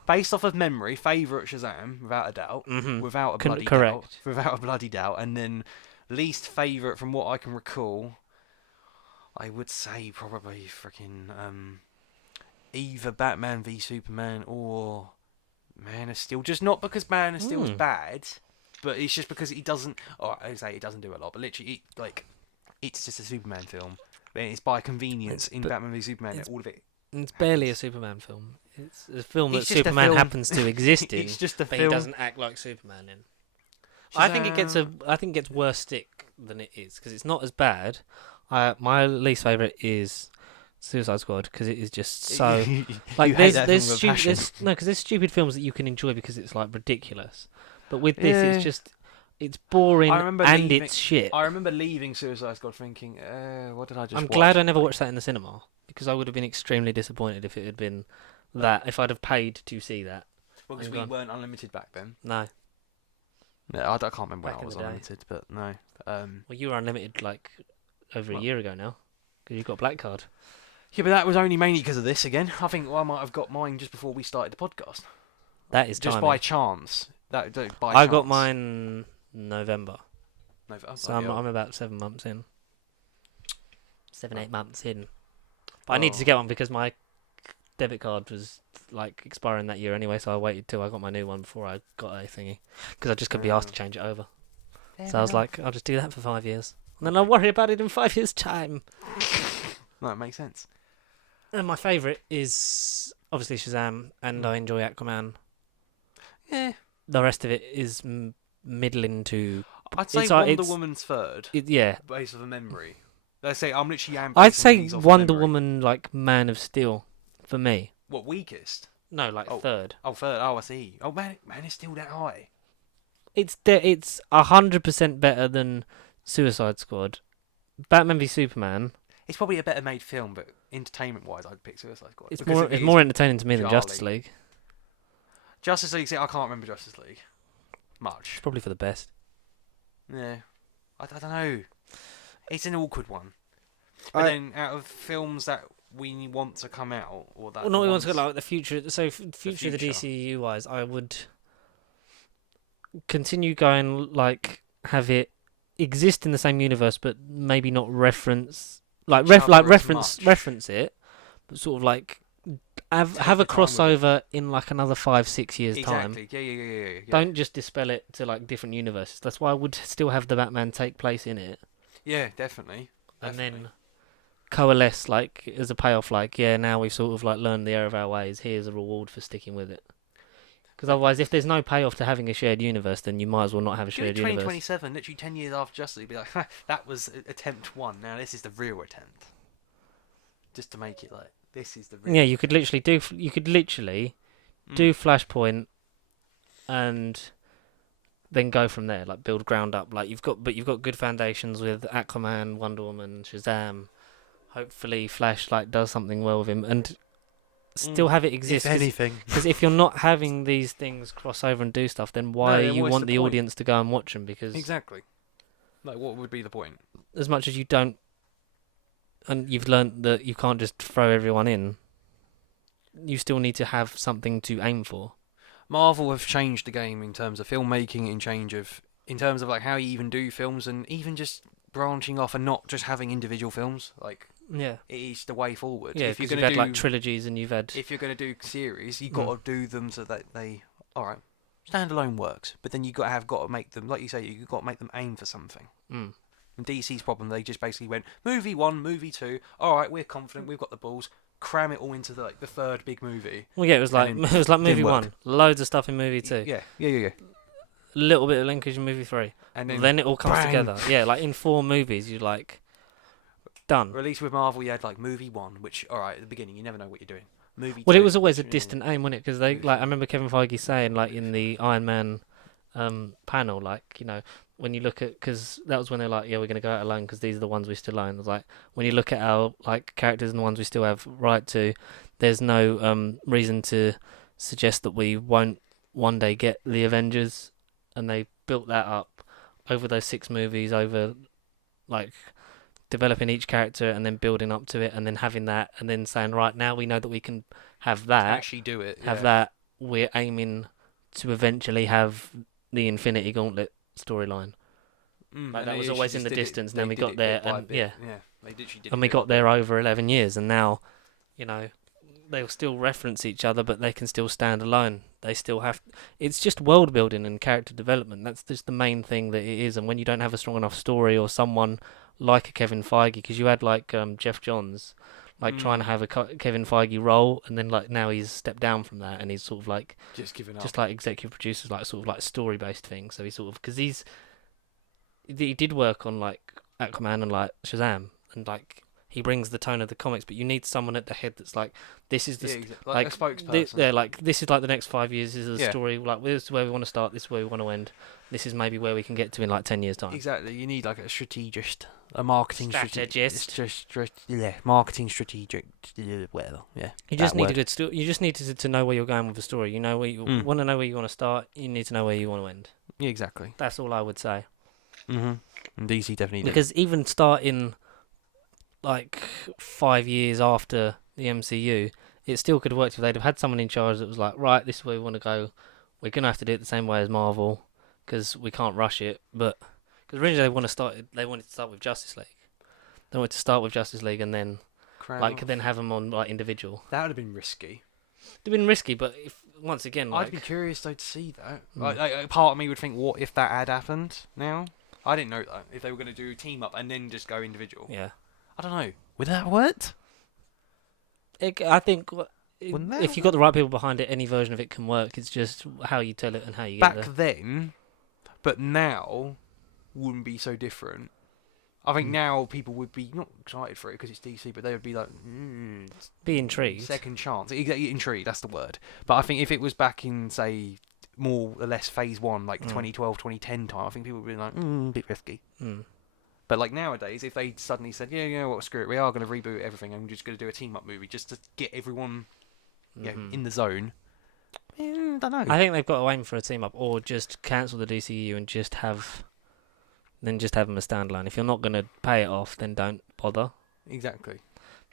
Based off of memory, favourite Shazam, without a doubt. Mm-hmm. Without a bloody doubt. Without a bloody doubt. And then least favourite from what I can recall, I would say probably freaking either Batman v Superman or Man of Steel. Just not because Man of Steel is bad, but it's just because he doesn't. Oh, I say it doesn't do a lot, but literally, it's just a Superman film. It's by convenience in Batman v Superman. All of it. It's barely a Superman film. It's a film that It's just a Superman film. happens to exist in. It's just a but film. he doesn't act like Superman in. I think it gets worse stick than it is because it's not as bad. My least favourite is Suicide Squad because it is just so like there's stupid films that you can enjoy because it's like ridiculous, but with this it's boring and it's shit. I remember leaving Suicide Squad thinking, what did I just? I'm glad I never watched that in the cinema because I would have been extremely disappointed if it had been that if I'd have paid to see that. Well, because we weren't unlimited back then. No. No, I can't remember Back when I in was the day. unlimited, but no. Well, you were unlimited like over a year ago now because you got Black Card. Yeah, but that was only mainly because of this again. I think I might have got mine just before we started the podcast. That is just timing. by chance. I got mine November. So I'm about 7 months in. 8 months in. But I needed to get one because my debit card was like expiring that year anyway, so I waited till I got my new one before I got a thingy, because I just couldn't be asked to change it over. So I was like, I'll just do that for 5 years, and then I'll worry about it in 5 years' time. No, it makes sense. And my favourite is obviously Shazam, and I enjoy Aquaman. Yeah. The rest of it is middling to. I'd say Wonder Woman's third. Yeah. Based off a memory. Let's say I'm literally am. I'd say these off Wonder memory. Woman, like Man of Steel, for me. What, weakest? No, like third. Oh, third. Oh, I see. Oh, man, it's still that high. It's 100% better than Suicide Squad. Batman v Superman. It's probably a better made film, but entertainment-wise, I'd pick Suicide Squad. It's more entertaining to me than Justice League. Justice League. See, I can't remember Justice League much. It's probably for the best. Yeah, I don't know. It's an awkward one. But then, out of films that we want to come out, or that we want to go like the future. So future, the future. DCEU wise, I would continue going like have it exist in the same universe, but maybe not reference reference it, but sort of like have a crossover in like another 5-6 years time. Exactly. Yeah. Don't just dispel it to like different universes. That's why I would still have the Batman take place in it. Yeah, definitely. And then coalesce like as a payoff. Like now we've sort of like learned the error of our ways. Here's a reward for sticking with it. Because otherwise, if there's no payoff to having a shared universe, then you might as well not have a shared universe. 2027, literally 10 years after Justice League, be like, that was attempt 1. Now this is the real attempt. Just to make it like this is the real. Yeah, you could literally do Flashpoint, and then go from there. Like build ground up. Like you've got good foundations with Aquaman, Wonder Woman, Shazam. Hopefully, Flash does something well with him and. Still have it exist. If anything. Because if you're not having these things cross over and do stuff, then why you want the audience to go and watch them? Because exactly. Like, what would be the point? As much as you don't, and you've learnt that you can't just throw everyone in, you still need to have something to aim for. Marvel have changed the game in terms of filmmaking, in terms of like how you even do films, and even just branching off and not just having individual films. Like. Yeah, it is the way forward. Yeah, if you're going to do like trilogies, and you've had. If you're going to do series, you've got to do them so that they, all right, standalone works. But then you've got to make them, like you say, you've got to make them aim for something. And DC's problem, they just basically went movie 1, movie 2. All right, we're confident, we've got the balls. Cram it all into the third big movie. Well, yeah, it was like movie 1, loads of stuff in movie 2. Yeah. A little bit of linkage in movie 3, and then it all comes together. Yeah, like in 4 movies, you like. Done. Or at least with Marvel, you had like movie 1, which, all right, at the beginning, you never know what you're doing. Movie 2. Well, it was always a distant aim, wasn't it? Because I remember Kevin Feige saying, like in the Iron Man panel, like when you look at, because that was when they're like, yeah, we're going to go out alone because these are the ones we still own. It was like when you look at our like characters and the ones we still have right to, there's no reason to suggest that we won't one day get the Avengers, and they built that up over those 6 movies, over like. Developing each character and then building up to it and then having that and then saying, right, now we know that we can have that. Actually do it. Have that. We're aiming to eventually have the Infinity Gauntlet storyline. Like that was always in the distance. Then we got there and they literally did. And we got there over 11 years, and now, they'll still reference each other, but they can still stand alone. They still have. It's just world building and character development. That's just the main thing that it is. And when you don't have a strong enough story or someone like a Kevin Feige, because you had like Jeff Johns, trying to have a Kevin Feige role, and then like now he's stepped down from that, and he's sort of like just given up, just like executive producers, like sort of like story based things. So he's sort of because he did work on like Aquaman and like Shazam, and like he brings the tone of the comics, but you need someone at the head that's like, this is the like a spokesperson. Like this is like the next 5 years is the story. Like this is where we want to start. This is where we want to end. This is maybe where we can get to in like 10 years time. Exactly. You need like a strategist, a marketing strategist. Marketing strategic, whatever. Yeah. You just need a good story. You just need to know where you're going with the story. You know where you want to know where you want to start. You need to know where you want to end. Yeah, exactly. That's all I would say. And DC definitely did. Because even starting like 5 years after the MCU, it still could have worked if they'd have had someone in charge that was like, right, this is where we want to go. We're going to have to do it the same way as Marvel because we can't rush it. But because originally they wanted to start with Justice League. They wanted to start with Justice League and then then have them on like individual. That would have been risky. It'd been risky, but if once again, I'd be like, curious though to see that. Mm. Like, part of me would think, what if that had happened now? I didn't know that. If they were going to do team up and then just go individual. yeah, I don't know. Would that work? I think Wouldn't that if you got the right people behind it, any version of it can work. It's just how you tell it and how you get Back there. then, but now wouldn't be so different. I think now people would be not excited for it because it's DC, but they would be like, Be intrigued. second chance. Intrigued, that's the word. But I think if it was back in, say, more or less phase one, like 2012, 2010 time, I think people would be like, a bit risky. But like nowadays, if they suddenly said, yeah, you know what, screw it, we are going to reboot everything and we're just going to do a team-up movie just to get everyone in the zone. Don't know. I think they've got to aim for a team up, or just cancel the DCEU and just have them as standalone. If you're not going to pay it off, then don't bother. Exactly.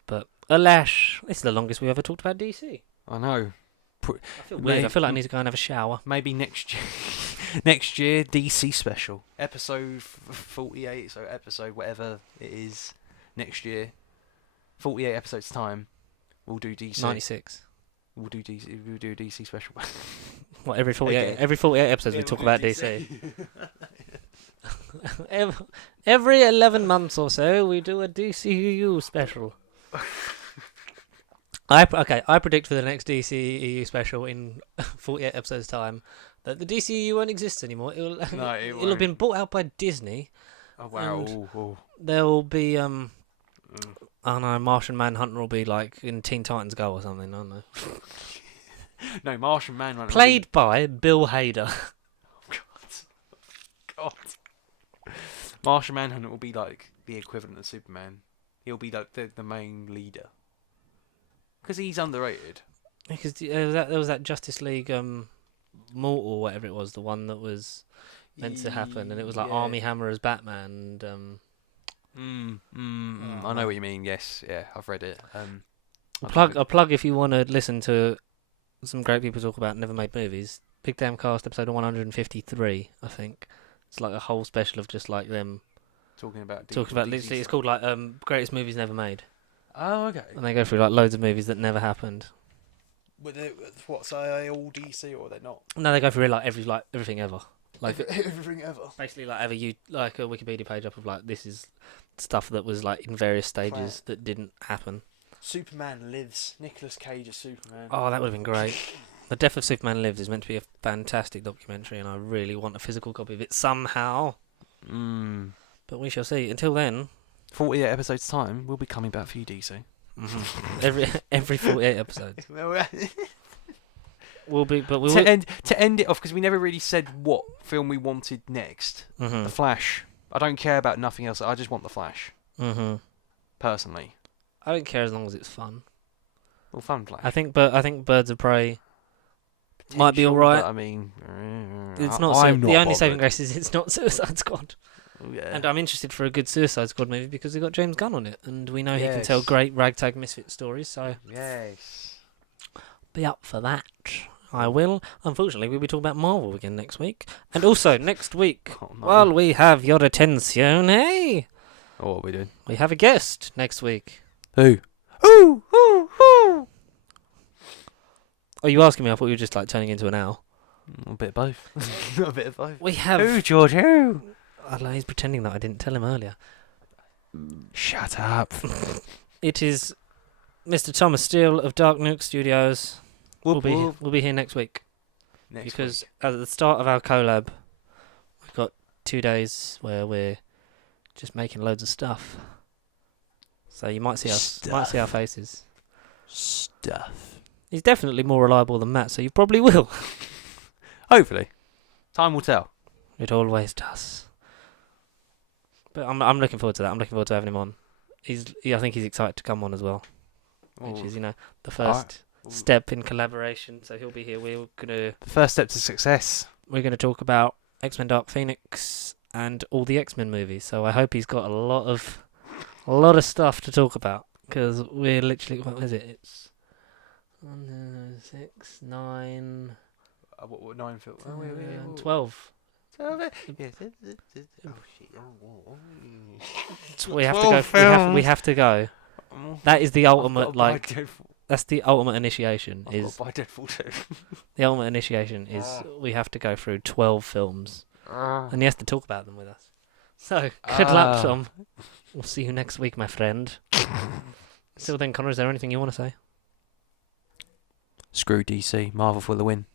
But alas, this is the longest we ever talked about DC. I know. I feel weird. I feel like I need to go and have a shower. Maybe next year. Next year, DC special. Episode 48, so episode whatever it is next year. 48 episodes time. We'll do DC. 96. We'll do a DC special. What, every 48? Okay. Every 48 episodes we Yeah, talk we'll about do DC. Every 11 months or so, we do a DCEU special. I predict for the next DCEU special in 48 episodes' time that the DCEU won't exist anymore. It'll have been bought out by Disney. Oh wow! There will be I don't know, Martian Manhunter will be like in Teen Titans Go or something. I don't know. No, Martian Manhunter. Played by Bill Hader. God. Martian Manhunter will be like the equivalent of Superman. He'll be like the main leader. Because he's underrated. Because there was that Justice League Mortal, whatever it was, the one that was meant to happen, and it was like Army Hammer as Batman. And, I know what you mean. Yes, yeah, I've read it. a plug if you want to listen to some great people talk about never made movies. Big Damn Cast episode 153, I think. It's like a whole special of just like them talking about literally. It's called like Greatest Movies Never Made. Oh, okay. And they go through like loads of movies that never happened. Were they, so are they all DC or are they not? No, they go through like everything ever. Like everything ever. Basically, like like a Wikipedia page up of like this is stuff that was like in various stages that didn't happen. Superman Lives. Nicolas Cage as Superman. Oh, that would have been great. The Death of Superman Lives is meant to be a fantastic documentary, and I really want a physical copy of it somehow. But we shall see. Until then, 48 episodes time, we'll be coming back for you, DC. every 48 episodes. We'll be, but we to end it off, because we never really said what film we wanted next. The Flash. I don't care about nothing else. I just want the Flash. Personally, I don't care as long as it's fun. Well, fun Flash. I think Birds of Prey might be alright. I mean, it's not. The only saving grace is it's not Suicide Squad. Yeah. And I'm interested for a good Suicide Squad movie because they've got James Gunn on it, and we know he can tell great ragtag misfit stories. So be up for that. I will. Unfortunately, we'll be talking about Marvel again next week, and also next week, while we have your attention, hey, what are we doing? We have a guest next week. Who? Ooh. Are you asking me? I thought you were just like turning into an owl. A bit of both. A bit of both. We have. Who, George? Who? He's pretending that I didn't tell him earlier. Shut up. It is Mr. Thomas Steele of Dark Nuke Studios. We'll be here next week. Because at the start of our collab, we've got 2 days where we're just making loads of stuff. So you might see our faces. Stuff. He's definitely more reliable than Matt, so you probably will. Hopefully. Time will tell. It always does. But I'm looking forward to that. I'm looking forward to having him on. I think he's excited to come on as well. Which is, the first step in collaboration. So he'll be here. The first step to success. We're gonna talk about X-Men Dark Phoenix and all the X-Men movies. So I hope he's got a lot of stuff to talk about, because we're literally, what is it? It's 1, 6, 9. What 9 films? 12. Yes. We have to go. We have to go. That is the ultimate That's the ultimate initiation. I've Is got to buy Deadpool 2. the ultimate initiation is we have to go through 12 films, and he has to talk about them with us. So good luck, Tom. We'll see you next week, my friend. Still then, Connor, is there anything you want to say? Screw DC. Marvel for the win.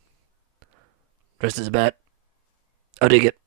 Rest is a bet. I dig it.